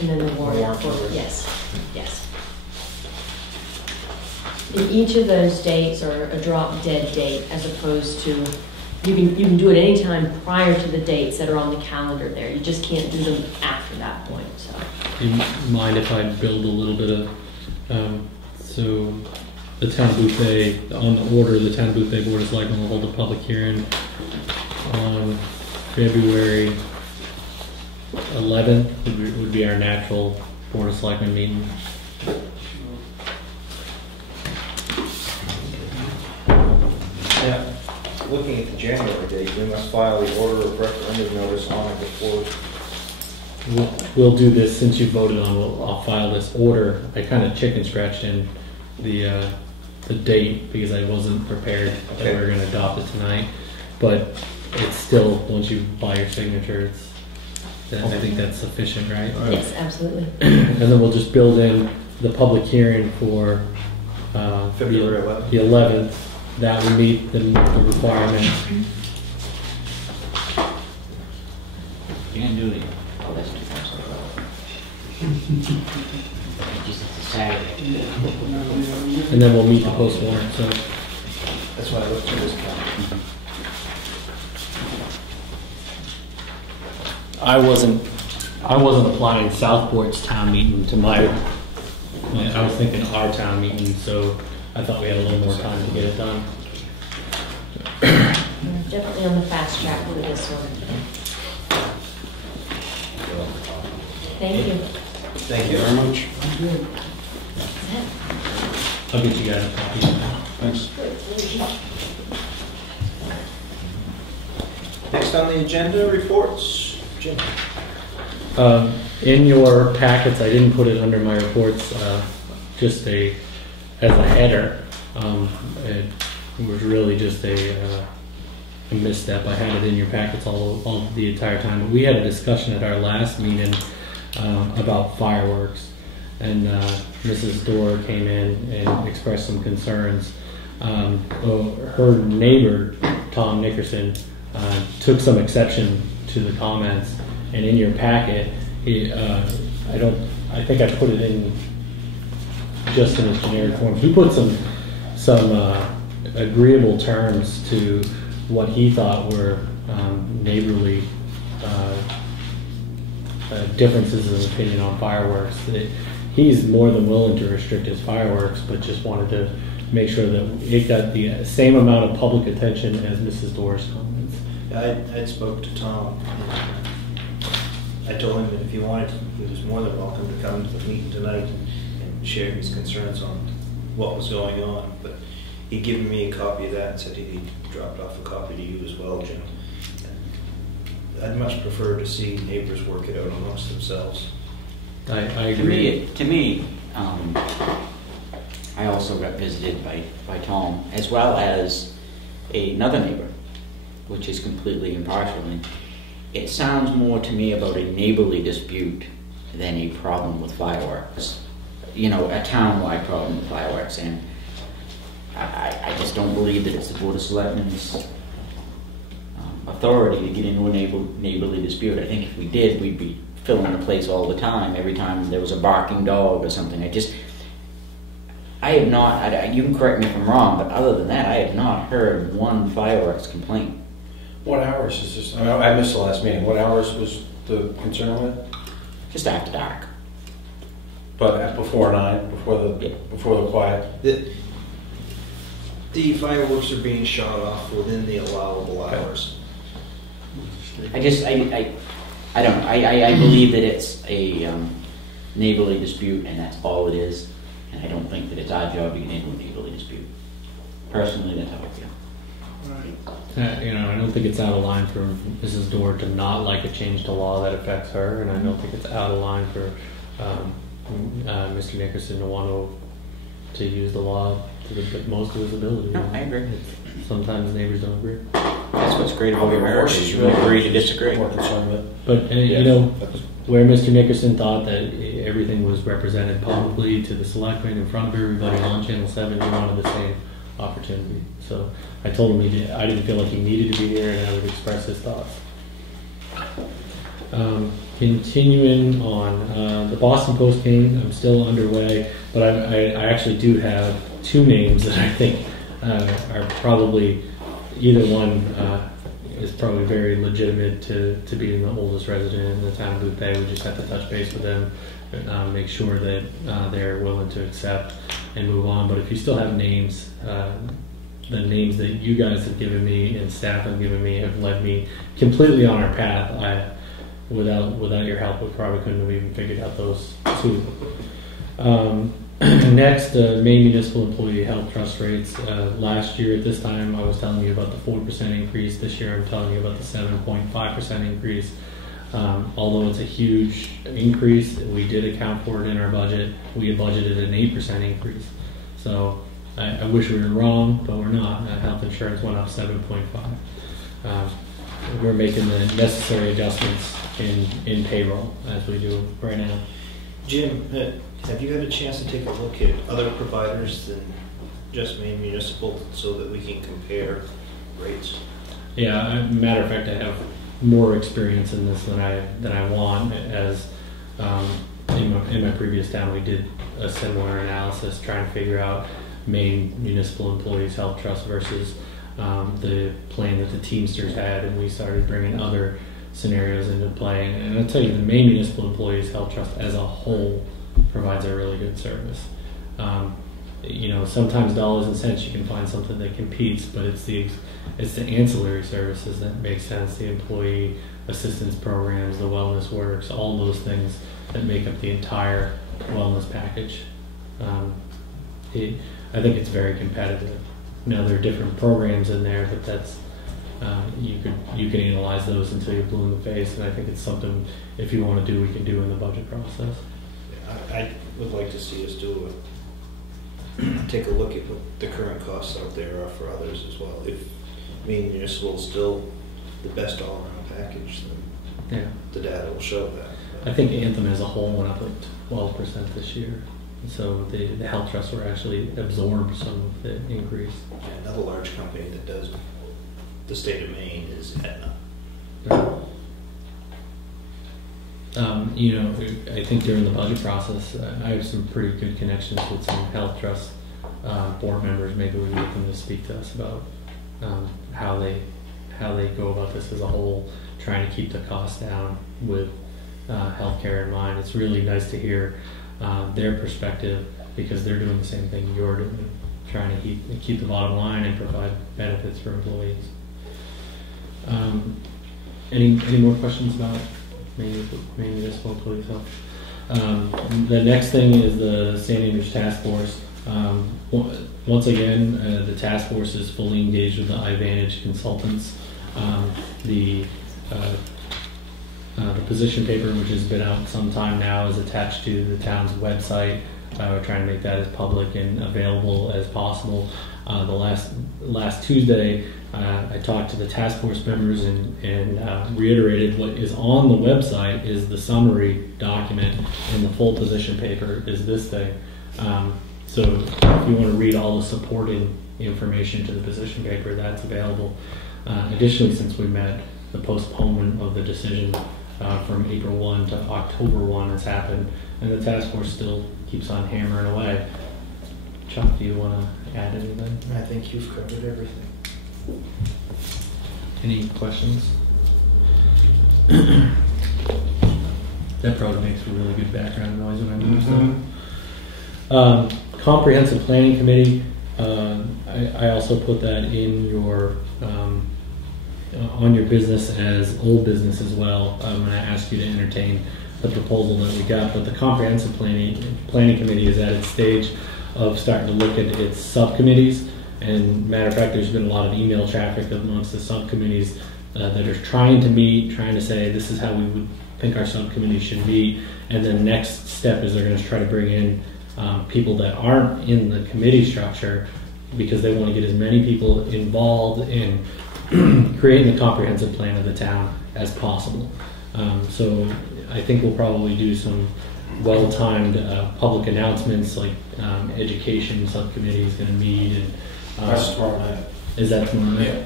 And and then the warrant Warrant for, for- yes, yes. In each of those dates are a drop dead date, as opposed to, you can do it anytime prior to the dates that are on the calendar there. You just can't do them after that point, so. Do you mind if I build a little bit of, so the town of Boothbay, on the order, the town of Boothbay Board of Selectmen will hold a public hearing on February 11th, would be our natural Board of Selectmen meeting. Now, looking at the January date, we must file the order of referendum notice on it before. We'll do this, since you voted on, I'll file this order. I kind of chicken scratched in the date because I wasn't prepared that we were going to adopt it tonight. But it's still, once you buy your signature, I think that's sufficient, right? Yes, absolutely. And then we'll just build in the public hearing for February 11th. the 11th. That would meet the requirement. You can do the, oh, that's 2012. Just have to Saturday. And then we'll meet the post warrant, so. That's why I looked through this calendar. I wasn't applying Southport's town meeting to I was thinking our town meeting, so I thought we had a little more time to get it done. Definitely on the fast track with this one. Thank you. Thank you very much. I'll get you guys a copy. Thanks. Next on the agenda, reports. Jim. In your packets, I didn't put it under my reports, just as a header. It was really just a misstep. I had it in your packets all the entire time. But we had a discussion at our last meeting about fireworks, and Mrs. Dorr came in and expressed some concerns. Her neighbor, Tom Nickerson, took some exception to the comments, and in your packet, I think I put it in just in its generic form. He put some agreeable terms to what he thought were neighborly differences of opinion on fireworks. He's more than willing to restrict his fireworks, but just wanted to make sure that it got the same amount of public attention as Mrs. Dorr's comments. I spoke to Tom. I told him that if he wanted, he was more than welcome to come to the meeting tonight and share his concerns on what was going on. But he'd given me a copy of that and said he dropped off a copy to you as well, Jim. I'd much prefer to see neighbors work it out amongst themselves. I agree. To me, I also got visited by Tom, as well as another neighbor, which is completely impartial. And it sounds more to me about a neighborly dispute than a problem with fireworks. You know, a town-wide problem with fireworks. And I just don't believe that it's the Board of Selectmen's authority to get into a neighborly dispute. I think if we did, we'd be filling the place all the time, every time there was a barking dog or something. I have not, you can correct me if I'm wrong, but other than that, I have not heard one fireworks complaint. What hours is this? I missed the last meeting. What hours was the concern with? Just after dark. But before 9, before the quiet? The fireworks are being shot off within the allowable hours. I believe that it's a neighborly dispute, and that's all it is. And I don't think that it's our job to get into a neighborly dispute. Personally, that's how I feel. I don't think it's out of line for Mrs. Dorr to not like a change to law that affects her, and I don't think it's out of line for Mr. Nickerson to want to use the law to the most of his ability. No, I agree. Sometimes neighbors don't agree. That's what's great about America. You agree to disagree. More concerned with. But where Mr. Nickerson thought that everything was represented publicly to the selectmen in front of everybody on Channel 7, he wanted the same opportunity. So I told him I didn't feel like he needed to be here, and I would express his thoughts. Continuing on, the Boston Post game, I'm still underway, but I actually do have 2 names that I think are probably, either one is probably very legitimate to being the oldest resident in the town of Boothbay. We just have to touch base with them, make sure that they're willing to accept and move on. But if you still have names, the names that you guys have given me and staff have given me have led me completely on our path. Without your help, we probably couldn't have even figured out those 2. Next, Maine Municipal Employee Health Trust rates. Last year at this time, I was telling you about the 4% increase. This year, I'm telling you about the 7.5% increase. Although it's a huge increase, we did account for it in our budget. We had budgeted an 8% increase. So I wish we were wrong, but we're not. Health insurance went up 7.5. We're making the necessary adjustments in payroll as we do right now. Jim, have you had a chance to take a look at other providers than just Maine Municipal so that we can compare rates? Yeah, matter of fact, I have more experience in this than I want, as in my previous town, we did a similar analysis trying to figure out Maine Municipal Employees Health Trust versus the plan that the Teamsters had, and we started bringing other scenarios into play. And I'll tell you, the Maine Municipal Employees Health Trust as a whole provides a really good service. Sometimes dollars and cents you can find something that competes, but it's the ancillary services that make sense, the employee assistance programs, the wellness works, all those things that make up the entire wellness package. I think it's very competitive. Now there are different programs in there, but that's you can analyze those until you're blue in the face, and I think it's something, if you want to do, we can do in the budget process. I would like to see us take a look at what the current costs out there are for others as well. If Maine Municipal is still the best all-around package, then the data will show that. I think Anthem as a whole went up like 12% this year. So the health trusts were actually absorbed some of the increase. Yeah, another large company that does the state of Maine is Aetna. I think during the budget process, I have some pretty good connections with some health trust board members. Maybe we can get them to speak to us about how they go about this as a whole, trying to keep the cost down with healthcare in mind. It's really nice to hear their perspective, because they're doing the same thing you're doing, trying to keep the bottom line and provide benefits for employees. Any more questions about Maine Municipal Police Health? The next thing is the Sanders Task Force. Once again, the task force is fully engaged with the iVantage consultants. The position paper, which has been out some time now, is attached to the town's website. We're trying to make that as public and available as possible. The last Tuesday, I talked to the task force members and reiterated what is on the website is the summary document, and the full position paper is this thing. So if you want to read all the supporting information to the position paper, that's available. Additionally, since we met, the postponement of the decision from April 1 to October 1 has happened, and the task force still keeps on hammering away. Chuck, do you want to add anything? I think you've covered everything. Any questions? That probably makes a really good background noise when I move stuff. Comprehensive Planning Committee, I also put that in your on your business as old business as well. I'm going to ask you to entertain the proposal that we got, but the Comprehensive Planning Committee is at its stage of starting to look at its subcommittees. And matter of fact, there's been a lot of email traffic amongst the subcommittees that are trying to meet, trying to say this is how we would think our subcommittee should meet. And then the next step is they're going to try to bring in people that aren't in the committee structure, because they want to get as many people involved in creating the comprehensive plan of the town as possible. So I think we'll probably do some well-timed public announcements, like education subcommittee is going to meet. And that's tomorrow night. Is that tomorrow night?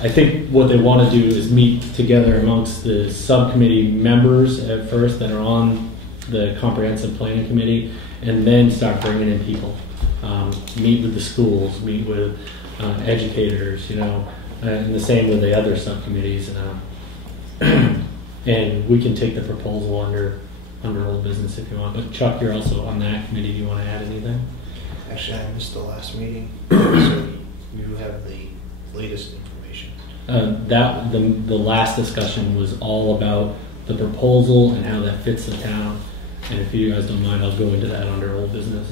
I think what they want to do is meet together amongst the subcommittee members at first that are on the comprehensive planning committee, and then start bringing in people. Meet with the schools, meet with educators, and the same with the other subcommittees. And we can take the proposal under old business if you want. But Chuck, you're also on that committee. Do you want to add anything? Actually, I missed the last meeting, so you have the latest information. The last discussion was all about the proposal and how that fits the town. And if you guys don't mind, I'll go into that under old business.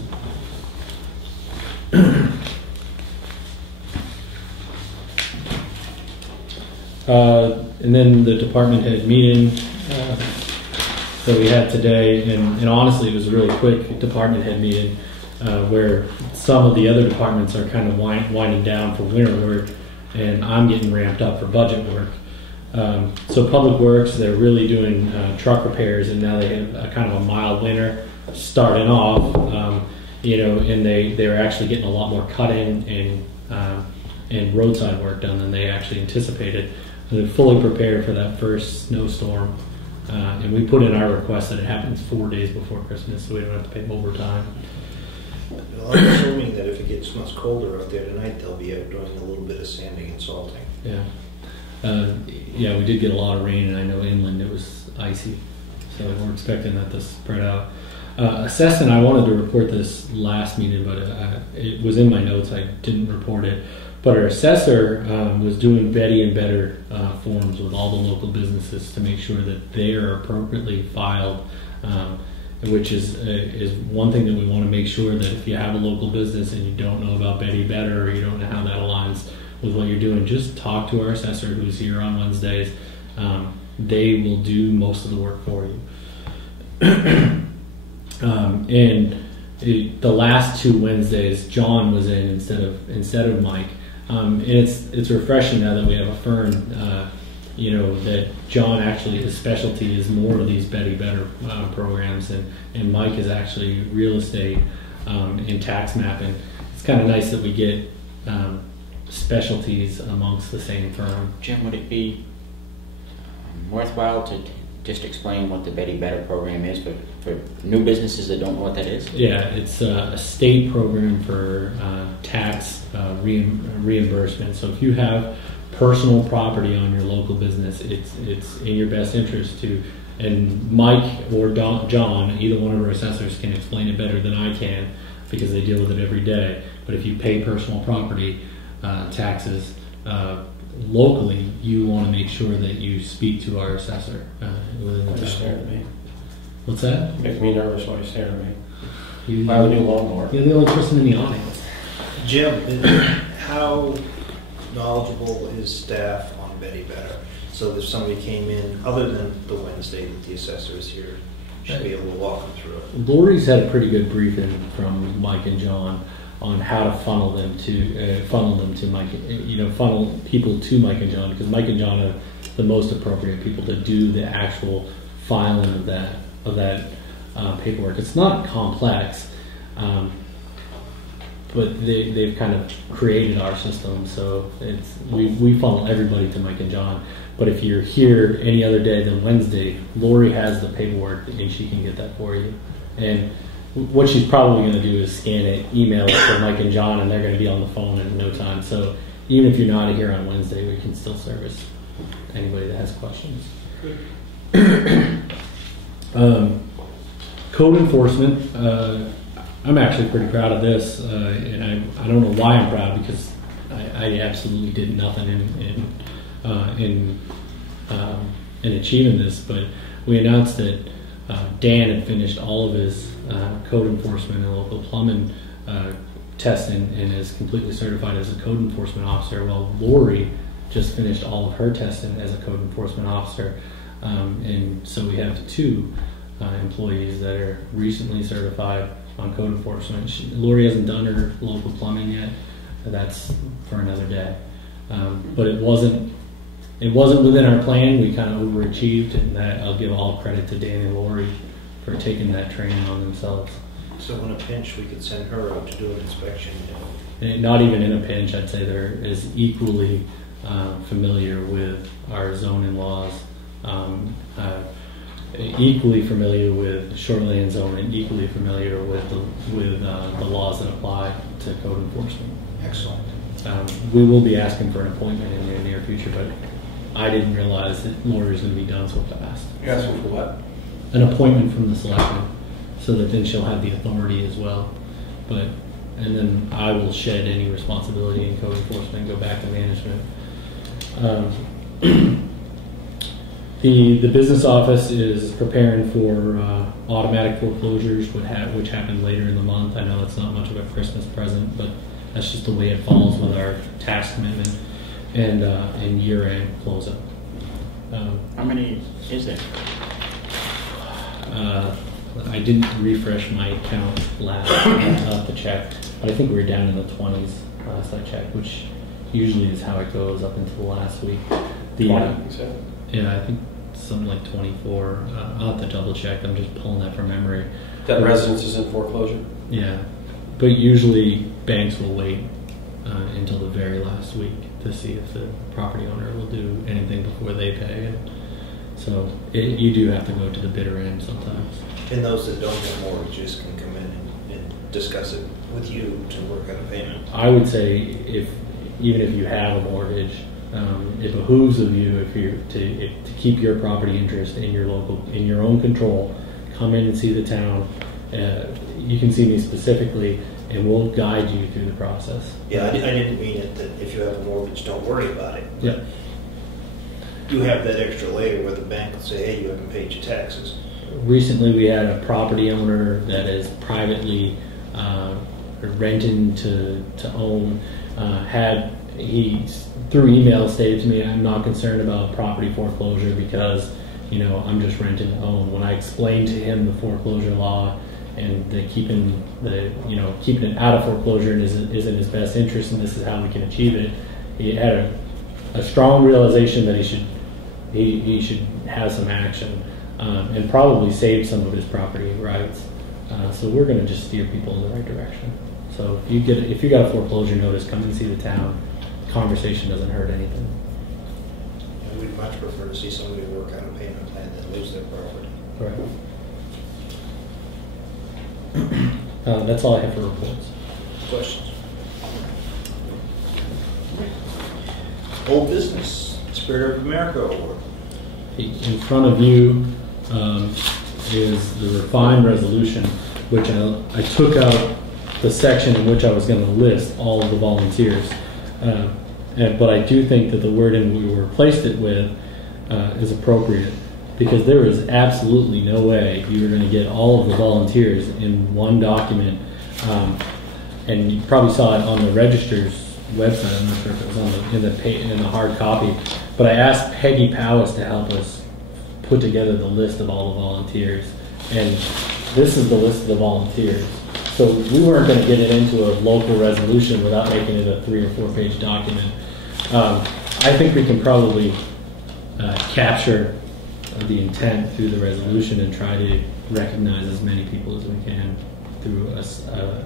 And then the department head meeting that we had today, and honestly it was a really quick department head meeting where some of the other departments are kind of winding down for winter work, and I'm getting ramped up for budget work. So Public Works, they're really doing truck repairs, and now they have a kind of a mild winter starting off, and they're actually getting a lot more cutting and roadside work done than they actually anticipated. They're fully prepared for that first snowstorm And we put in our request that it happens 4 days before Christmas, so we don't have to pay overtime. Well, I'm assuming that if it gets much colder out there tonight, they'll be out doing a little bit of sanding and salting. Yeah. Yeah, we did get a lot of rain, and I know inland it was icy, so we're expecting that to spread out. Assessment, I wanted to report this last meeting, but it was in my notes. I didn't report it. But our assessor was doing Betty and Better forms with all the local businesses to make sure that they are appropriately filed, which is one thing that we want to make sure that if you have a local business and you don't know about Betty Better or you don't know how that aligns with what you're doing, just talk to our assessor who's here on Wednesdays. They will do most of the work for you. The last 2 Wednesdays, John was in instead of Mike. And it's refreshing now that we have a Fern, that John actually, his specialty is more of these Betty Better programs, and Mike is actually real estate and tax mapping. It's kind of nice that we get specialties amongst the same firm. Jim, would it be worthwhile to just explain what the Betty Better program is for new businesses that don't know what that is? Yeah, it's a state program for tax reimbursement. So if you have personal property on your local business, it's in your best interest to, and Mike or John, either one of our assessors can explain it better than I can because they deal with it every day. But if you pay personal property taxes locally, you want to make sure that you speak to our assessor within the You're staring at me. What's that? It makes me nervous when you stare at me. I have a new lawnmower. You're the only person in the audience. Jim, how knowledgeable is staff on Betty Better? So if somebody came in, other than the Wednesday that the assessor is here, should be able to walk them through it. Lori's had a pretty good briefing from Mike and John on how to funnel them to Mike, funnel people to Mike and John, because Mike and John are the most appropriate people to do the actual filing of that paperwork. It's not complex, but they've kind of created our system, so we funnel everybody to Mike and John. But if you're here any other day than Wednesday, Lori has the paperwork and she can get that for you. And what she's probably going to do is scan it, email it to Mike and John, and they're going to be on the phone in no time. So even if you're not here on Wednesday, we can still service anybody that has questions. Code enforcement. I'm actually pretty proud of this, and I don't know why I'm proud, because I absolutely did nothing in achieving this. But we announced that Dan had finished all of his code enforcement and local plumbing testing and is completely certified as a code enforcement officer. Well, Lori just finished all of her testing as a code enforcement officer, and so we have 2 employees that are recently certified on code enforcement. Lori hasn't done her local plumbing yet. That's for another day. But it wasn't within our plan. We kind of overachieved, and that I'll give all credit to Dan and Lori for taking that training on themselves. So in a pinch, we could send her out to do an inspection. And not even in a pinch, I'd say they're as equally familiar with our zoning laws, equally familiar with shoreline zoning, equally familiar with the laws that apply to code enforcement. Excellent. We will be asking for an appointment in the near future, but I didn't realize that Lori was going to be done so fast. You asking for what? An appointment from the selectmen, so that then she'll have the authority as well. And then I will shed any responsibility in code enforcement and go back to management. The business office is preparing for automatic foreclosures, which happen later in the month. I know it's not much of a Christmas present, but that's just the way it falls with our tax commitment and year-end closeout. How many is there? I didn't refresh my count last time to check, but I think we were down in the 20s last I checked, which usually is how it goes up until last week. 20, you said? Yeah, I think something like 24. I'll have to double check. I'm just pulling that from memory. That residence is in foreclosure? Yeah, but usually banks will wait until the very last week to see if the property owner will do anything before they pay. And So you do have to go to the bitter end sometimes. And those that don't have mortgages can come in and discuss it with you to work out a payment. I would say even if you have a mortgage, it behooves of you to keep your property interest in your own control. Come in and see the town. You can see me specifically, and we'll guide you through the process. Yeah, I didn't mean it that if you have a mortgage, don't worry about it. Yeah. You have that extra layer where the bank will say, hey, you haven't paid your taxes. Recently, we had a property owner that is privately renting to own. He through email stated to me, "I'm not concerned about property foreclosure because I'm just renting to own." When I explained to him the foreclosure law and keeping it out of foreclosure is in his best interest, and this is how we can achieve it, he had a strong realization that he should have some action and probably save some of his property rights. So we're going to just steer people in the right direction. So if you got a foreclosure notice, come and see the town. Conversation doesn't hurt anything. And we'd much prefer to see somebody work on a payment plan than lose their property. Right. That's all I have for reports. Questions? Old business, Spirit of America Award. In front of you is the refined resolution, which I took out the section in which I was going to list all of the volunteers. But I do think that the wording we replaced it with is appropriate, because there is absolutely no way you were going to get all of the volunteers in one document. And you probably saw it on the register's website. I'm not sure if it was in the hard copy. But I asked Peggy Powis to help us put together the list of all the volunteers. And this is the list of the volunteers. So we weren't going to get it into a local resolution without making it a 3 or 4 page document. I think we can probably capture the intent through the resolution and try to recognize as many people as we can through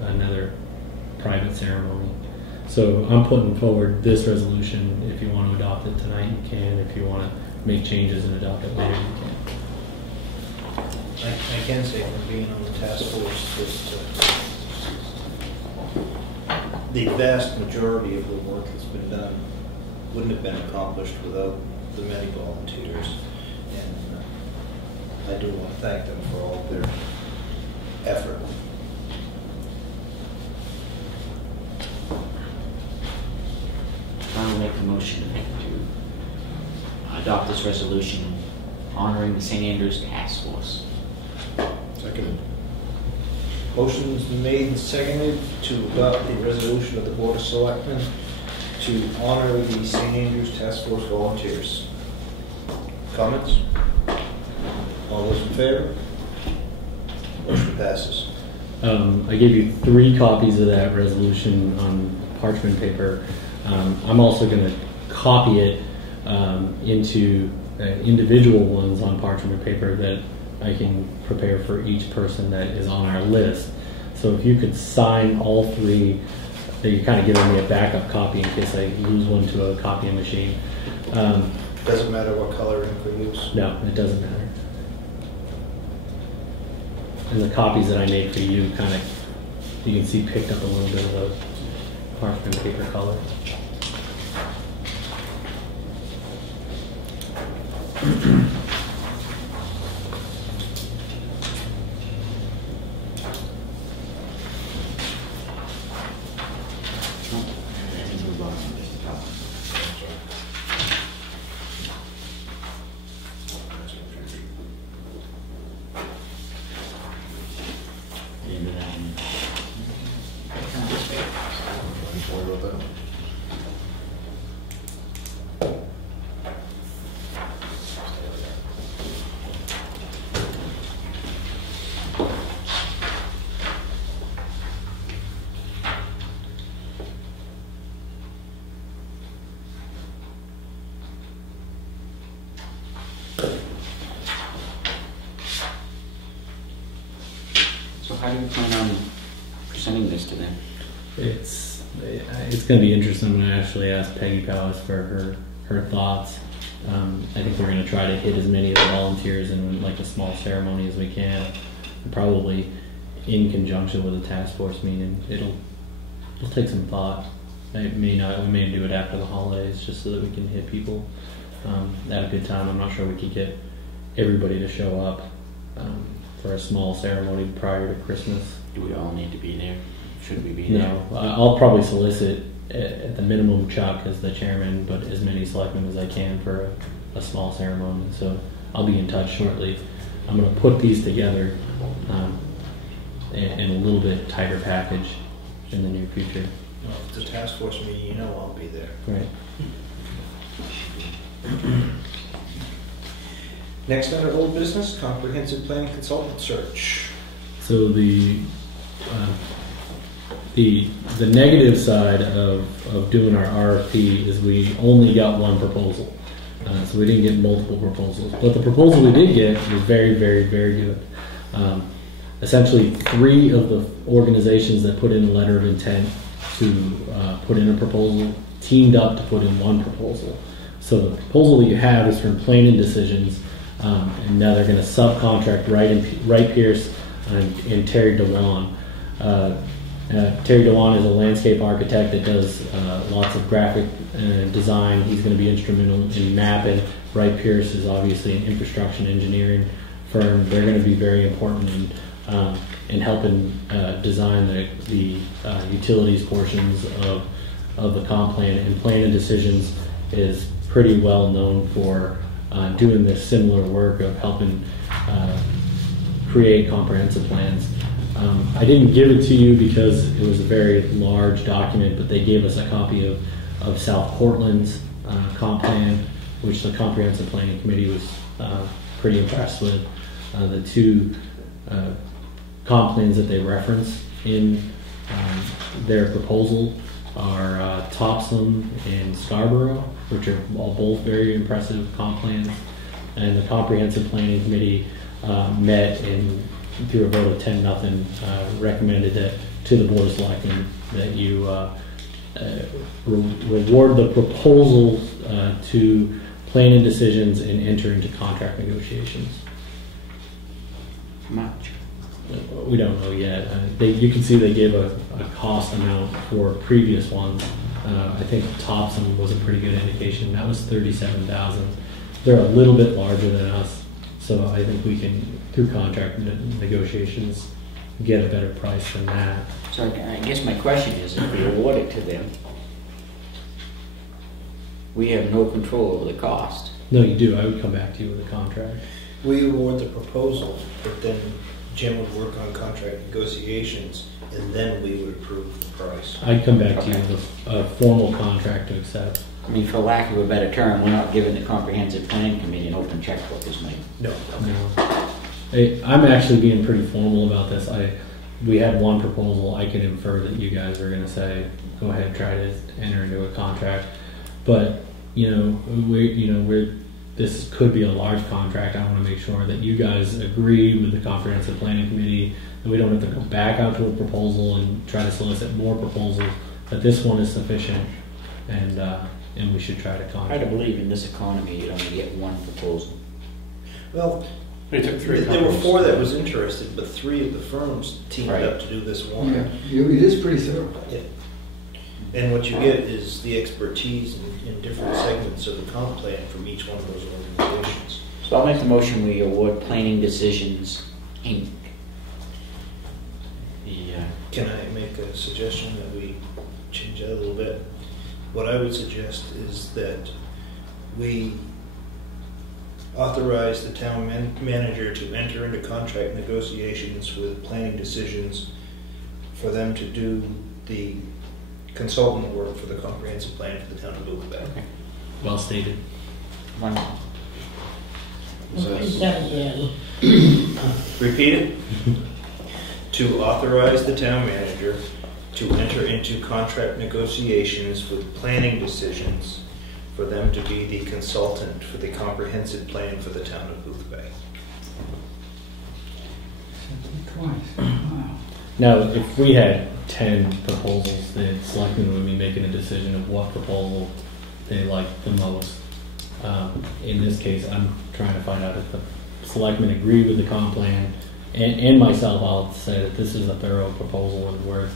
another private ceremony. So I'm putting forward this resolution. If you want to adopt it tonight, you can. If you want to make changes and adopt it later, you can. I can say from being on the task force that the vast majority of the work that's been done wouldn't have been accomplished without the many volunteers. And I do want to thank them for all of their effort. I will make the motion to adopt this resolution honoring the St. Andrews Task Force. Seconded. Motion's been made and seconded to adopt the resolution of the Board of Selectmen to honor the St. Andrews Task Force volunteers. Comments? All those in favor? Motion passes. I gave you 3 copies of that resolution on parchment paper. I'm also going to copy it into individual ones on parchment paper that I can prepare for each person that is on our list. So if you could sign all 3, that you're kind of giving me a backup copy in case I lose one to a copying machine. Doesn't matter what color ink we use? No, it doesn't matter. And the copies that I made for you you can see picked up a little bit of the parchment paper color. So how do you plan on presenting this to them? It's going to be interesting when I actually ask Peggy Powis for her thoughts. I think we're going to try to hit as many of the volunteers in like a small ceremony as we can, probably in conjunction with a task force meeting. It'll take some thought. We may do it after the holidays just so that we can hit people at a good time. I'm not sure we could get everybody to show up for a small ceremony prior to Christmas. Do we all need to be there? Should we be there? No, I'll probably solicit at the minimum Chuck as the chairman, but as many selectmen as I can for a small ceremony. So I'll be in touch shortly. I'm going to put these together in a little bit tighter package in the near future. Well, if the task force meeting, you know I'll be there. Right. Next under old business, comprehensive plan consultant search. So the negative side of doing our RFP is we only got one proposal. So we didn't get multiple proposals. But the proposal we did get was very, very, very good. Essentially, 3 of the organizations that put in a letter of intent to put in a proposal teamed up to put in one proposal. So the proposal that you have is from Planning Decisions, and now they're going to subcontract Wright Pierce and Terry Dewan. Terry Dewan is a landscape architect that does lots of graphic design. He's going to be instrumental in mapping. Wright Pierce is obviously an infrastructure engineering firm. They're going to be very important in helping design the utilities portions of the comp plan. And Planning Decisions is pretty well known for doing this similar work of helping create comprehensive plans. I didn't give it to you because it was a very large document, but they gave us a copy of South Portland's comp plan, which the Comprehensive Planning Committee was pretty impressed with. The 2 comp plans that they reference in their proposal are Topsom and Scarborough, which are both very impressive comp plans. And the Comprehensive Planning Committee met and through a vote of 10-0 recommended that to the Board of Selectmen that you reward the proposals to Planning Decisions and enter into contract negotiations. How much? We don't know yet. You can see they gave a cost amount for previous ones. I think Topsom was a pretty good indication. That was $37,000. They're a little bit larger than us, so I think we can, through contract negotiations, get a better price than that. So I guess my question is, if we award it to them, we have no control over the cost. No, you do. I would come back to you with a contract. We award the proposal, but then Jim would work on contract negotiations, and then we would approve the price. I'd come back to you with a formal contract to accept. I mean, for lack of a better term, we're not giving the Comprehensive Planning Committee an open checkbook, is my... No. I'm actually being pretty formal about this. We had one proposal. I could infer that you guys are going to say, go ahead, try to enter into a contract. But this could be a large contract. I want to make sure that you guys agree with the Comprehensive Planning Committee, that we don't have to go back out to a proposal and try to solicit more proposals, that this one is sufficient, and we should try to contract. Hard to believe in this economy you'd only get one proposal. Well, They took 3 there were 4 that was interested, but 3 of the firms teamed up to do this one. Yeah, it is pretty thorough. Yeah. And what you get is the expertise in different segments of the comp plan from each one of those organizations. So I'll make the motion we award Planning Decisions, Inc. Can I make a suggestion that we change that a little bit? What I would suggest is that we authorize the town manager to enter into contract negotiations with Planning Decisions for them to do the consultant work for the comprehensive plan for the town of Boothbay. Okay. Well stated. One. Repeat it. To authorize the town manager to enter into contract negotiations with Planning Decisions for them to be the consultant for the comprehensive plan for the town of Boothbay. Twice. Wow. Now, if we had 10 proposals, the selectmen would be making a decision of what proposal they like the most. In this case, I'm trying to find out if the selectmen agree with the comp plan, and myself, I'll say that this is a thorough proposal and worth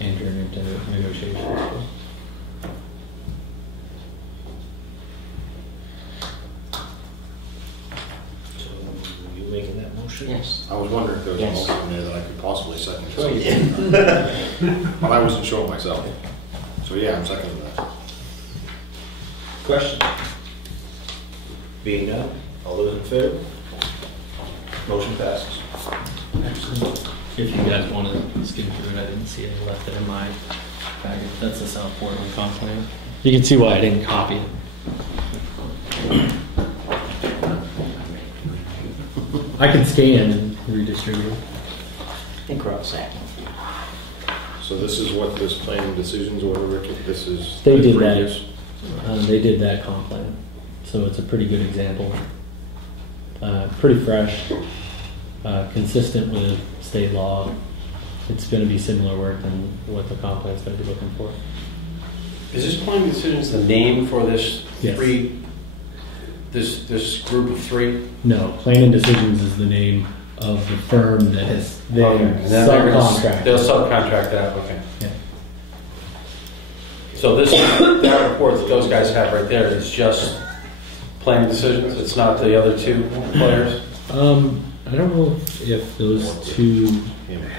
entering into negotiations. So, you making that motion? Yes. I was wondering if there was Yes. a motion in there that I could possibly second. Sure you did. But I wasn't sure myself. So yeah, I'm seconding that. Question? Being none, all those in favor? Motion passes. Excellent. If you guys want to skim through it, I didn't see any left in my package. That's the South Portland comp plan. You can see why I didn't copy it. I can scan and redistribute. I think we're all set. So this is what this planning decisions or whatever, this is. They did previous. that. They did that comp plan, so it's a pretty good example. Pretty fresh, consistent with state law. It's going to be similar work than what the comp plan is going to be looking for. Is this planning decisions the name for this Yes. this group of three? No, Planning Decisions is the name of the firm that has their And then they're gonna- subcontract. They'll subcontract that, okay. Yeah. So that report that those guys have right there is just planning decisions? It's not the other two players? I don't know if those two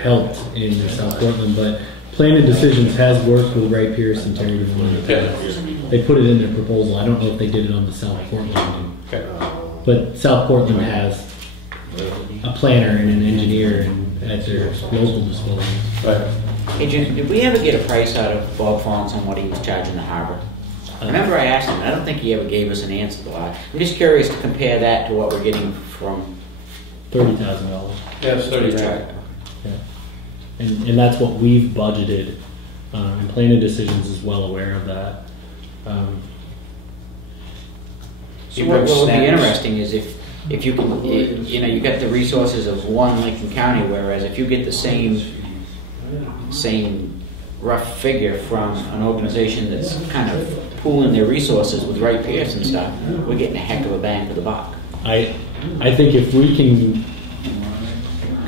helped in South Portland, but Planning Decisions has worked with Ray Pierce and Terry Devine. Okay. They put it in their proposal. I don't know if they did it on the South Portland one. Okay. But South Portland has a planner and an engineer at their local disposal. Right. Hey Jim, did we ever get a price out of Bob Fons on what he was charging the harbor? Remember I asked him, I don't think he ever gave us an answer though. I'm just curious to compare that to what we're getting from... $30,000. Yeah, it's 30 grand. Yeah. And that's what we've budgeted. And Planning Decisions is well aware of that. So what would be interesting is if you can, you know, you get the resources of one Lincoln County, whereas if you get the same rough figure from an organization that's kind of pooling their resources with Wright Pierce and stuff, we're getting a heck of a bang for the buck. I think if we can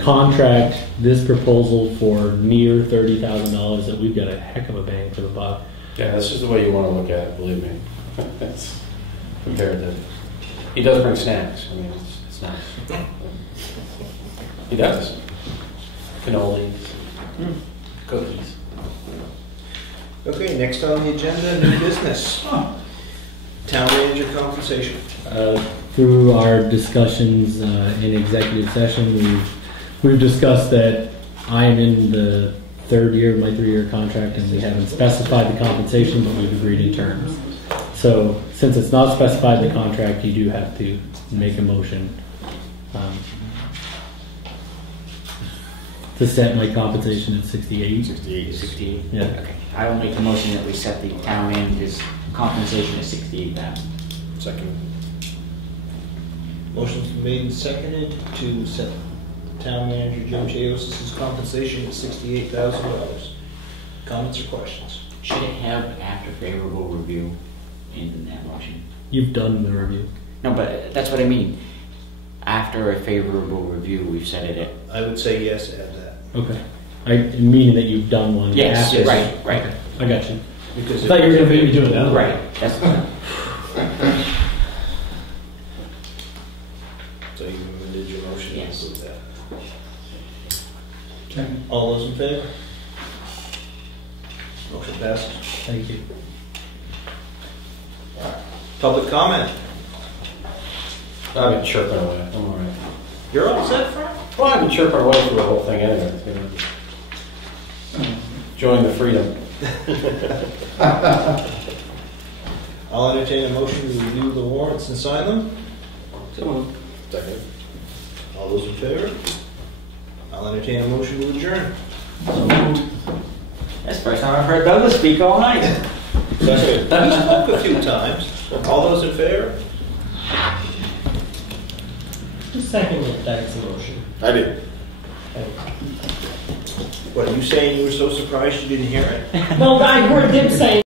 contract this proposal for near $30,000, that we've got a heck of a bang for the buck. Yeah, this is the way you want to look at it, believe me. It's compared to... He does bring snacks. I mean, it's nice. He does. Cannolis, cookies. Okay, next on the agenda, new business. Town manager compensation. Through our discussions in executive session, we've discussed that I am in the third year of my 3-year contract, and we haven't specified the compensation, but we've agreed in terms. So since it's not specified in the contract, you do have to make a motion to set my compensation at 68. 68. Yeah. Okay. I will make a motion that we set the town manager's compensation at $68,000. Second. Motion's been made and seconded to set town manager Jim Chaos's compensation at $68,000. Comments or questions? Should it have after favorable review in that motion? You've done the review. No, but that's what I mean. After a favorable review, we've set it at... I would say yes, add that. Okay. Meaning that you've done one. Yes, after. right. Okay. I got you. Because I thought you were going to be doing that. Right. That's the... So you amended your motion Yes. to include that. All those in favor? Motion passes. Thank you. Public comment. I've been chirping away. I'm all right. You're all set, Frank? Well, I've been chirping away through the whole thing anyway. Enjoying the freedom. I'll entertain a motion to review the warrants and sign them. Second. All those in favor? I'll entertain a motion to adjourn. That's the first time I've heard Douglas speak all night. Second. We spoke a few times. All those in favor? Who seconded Doug's motion? I did. What, are you saying you were so surprised you didn't hear it? No, I heard him say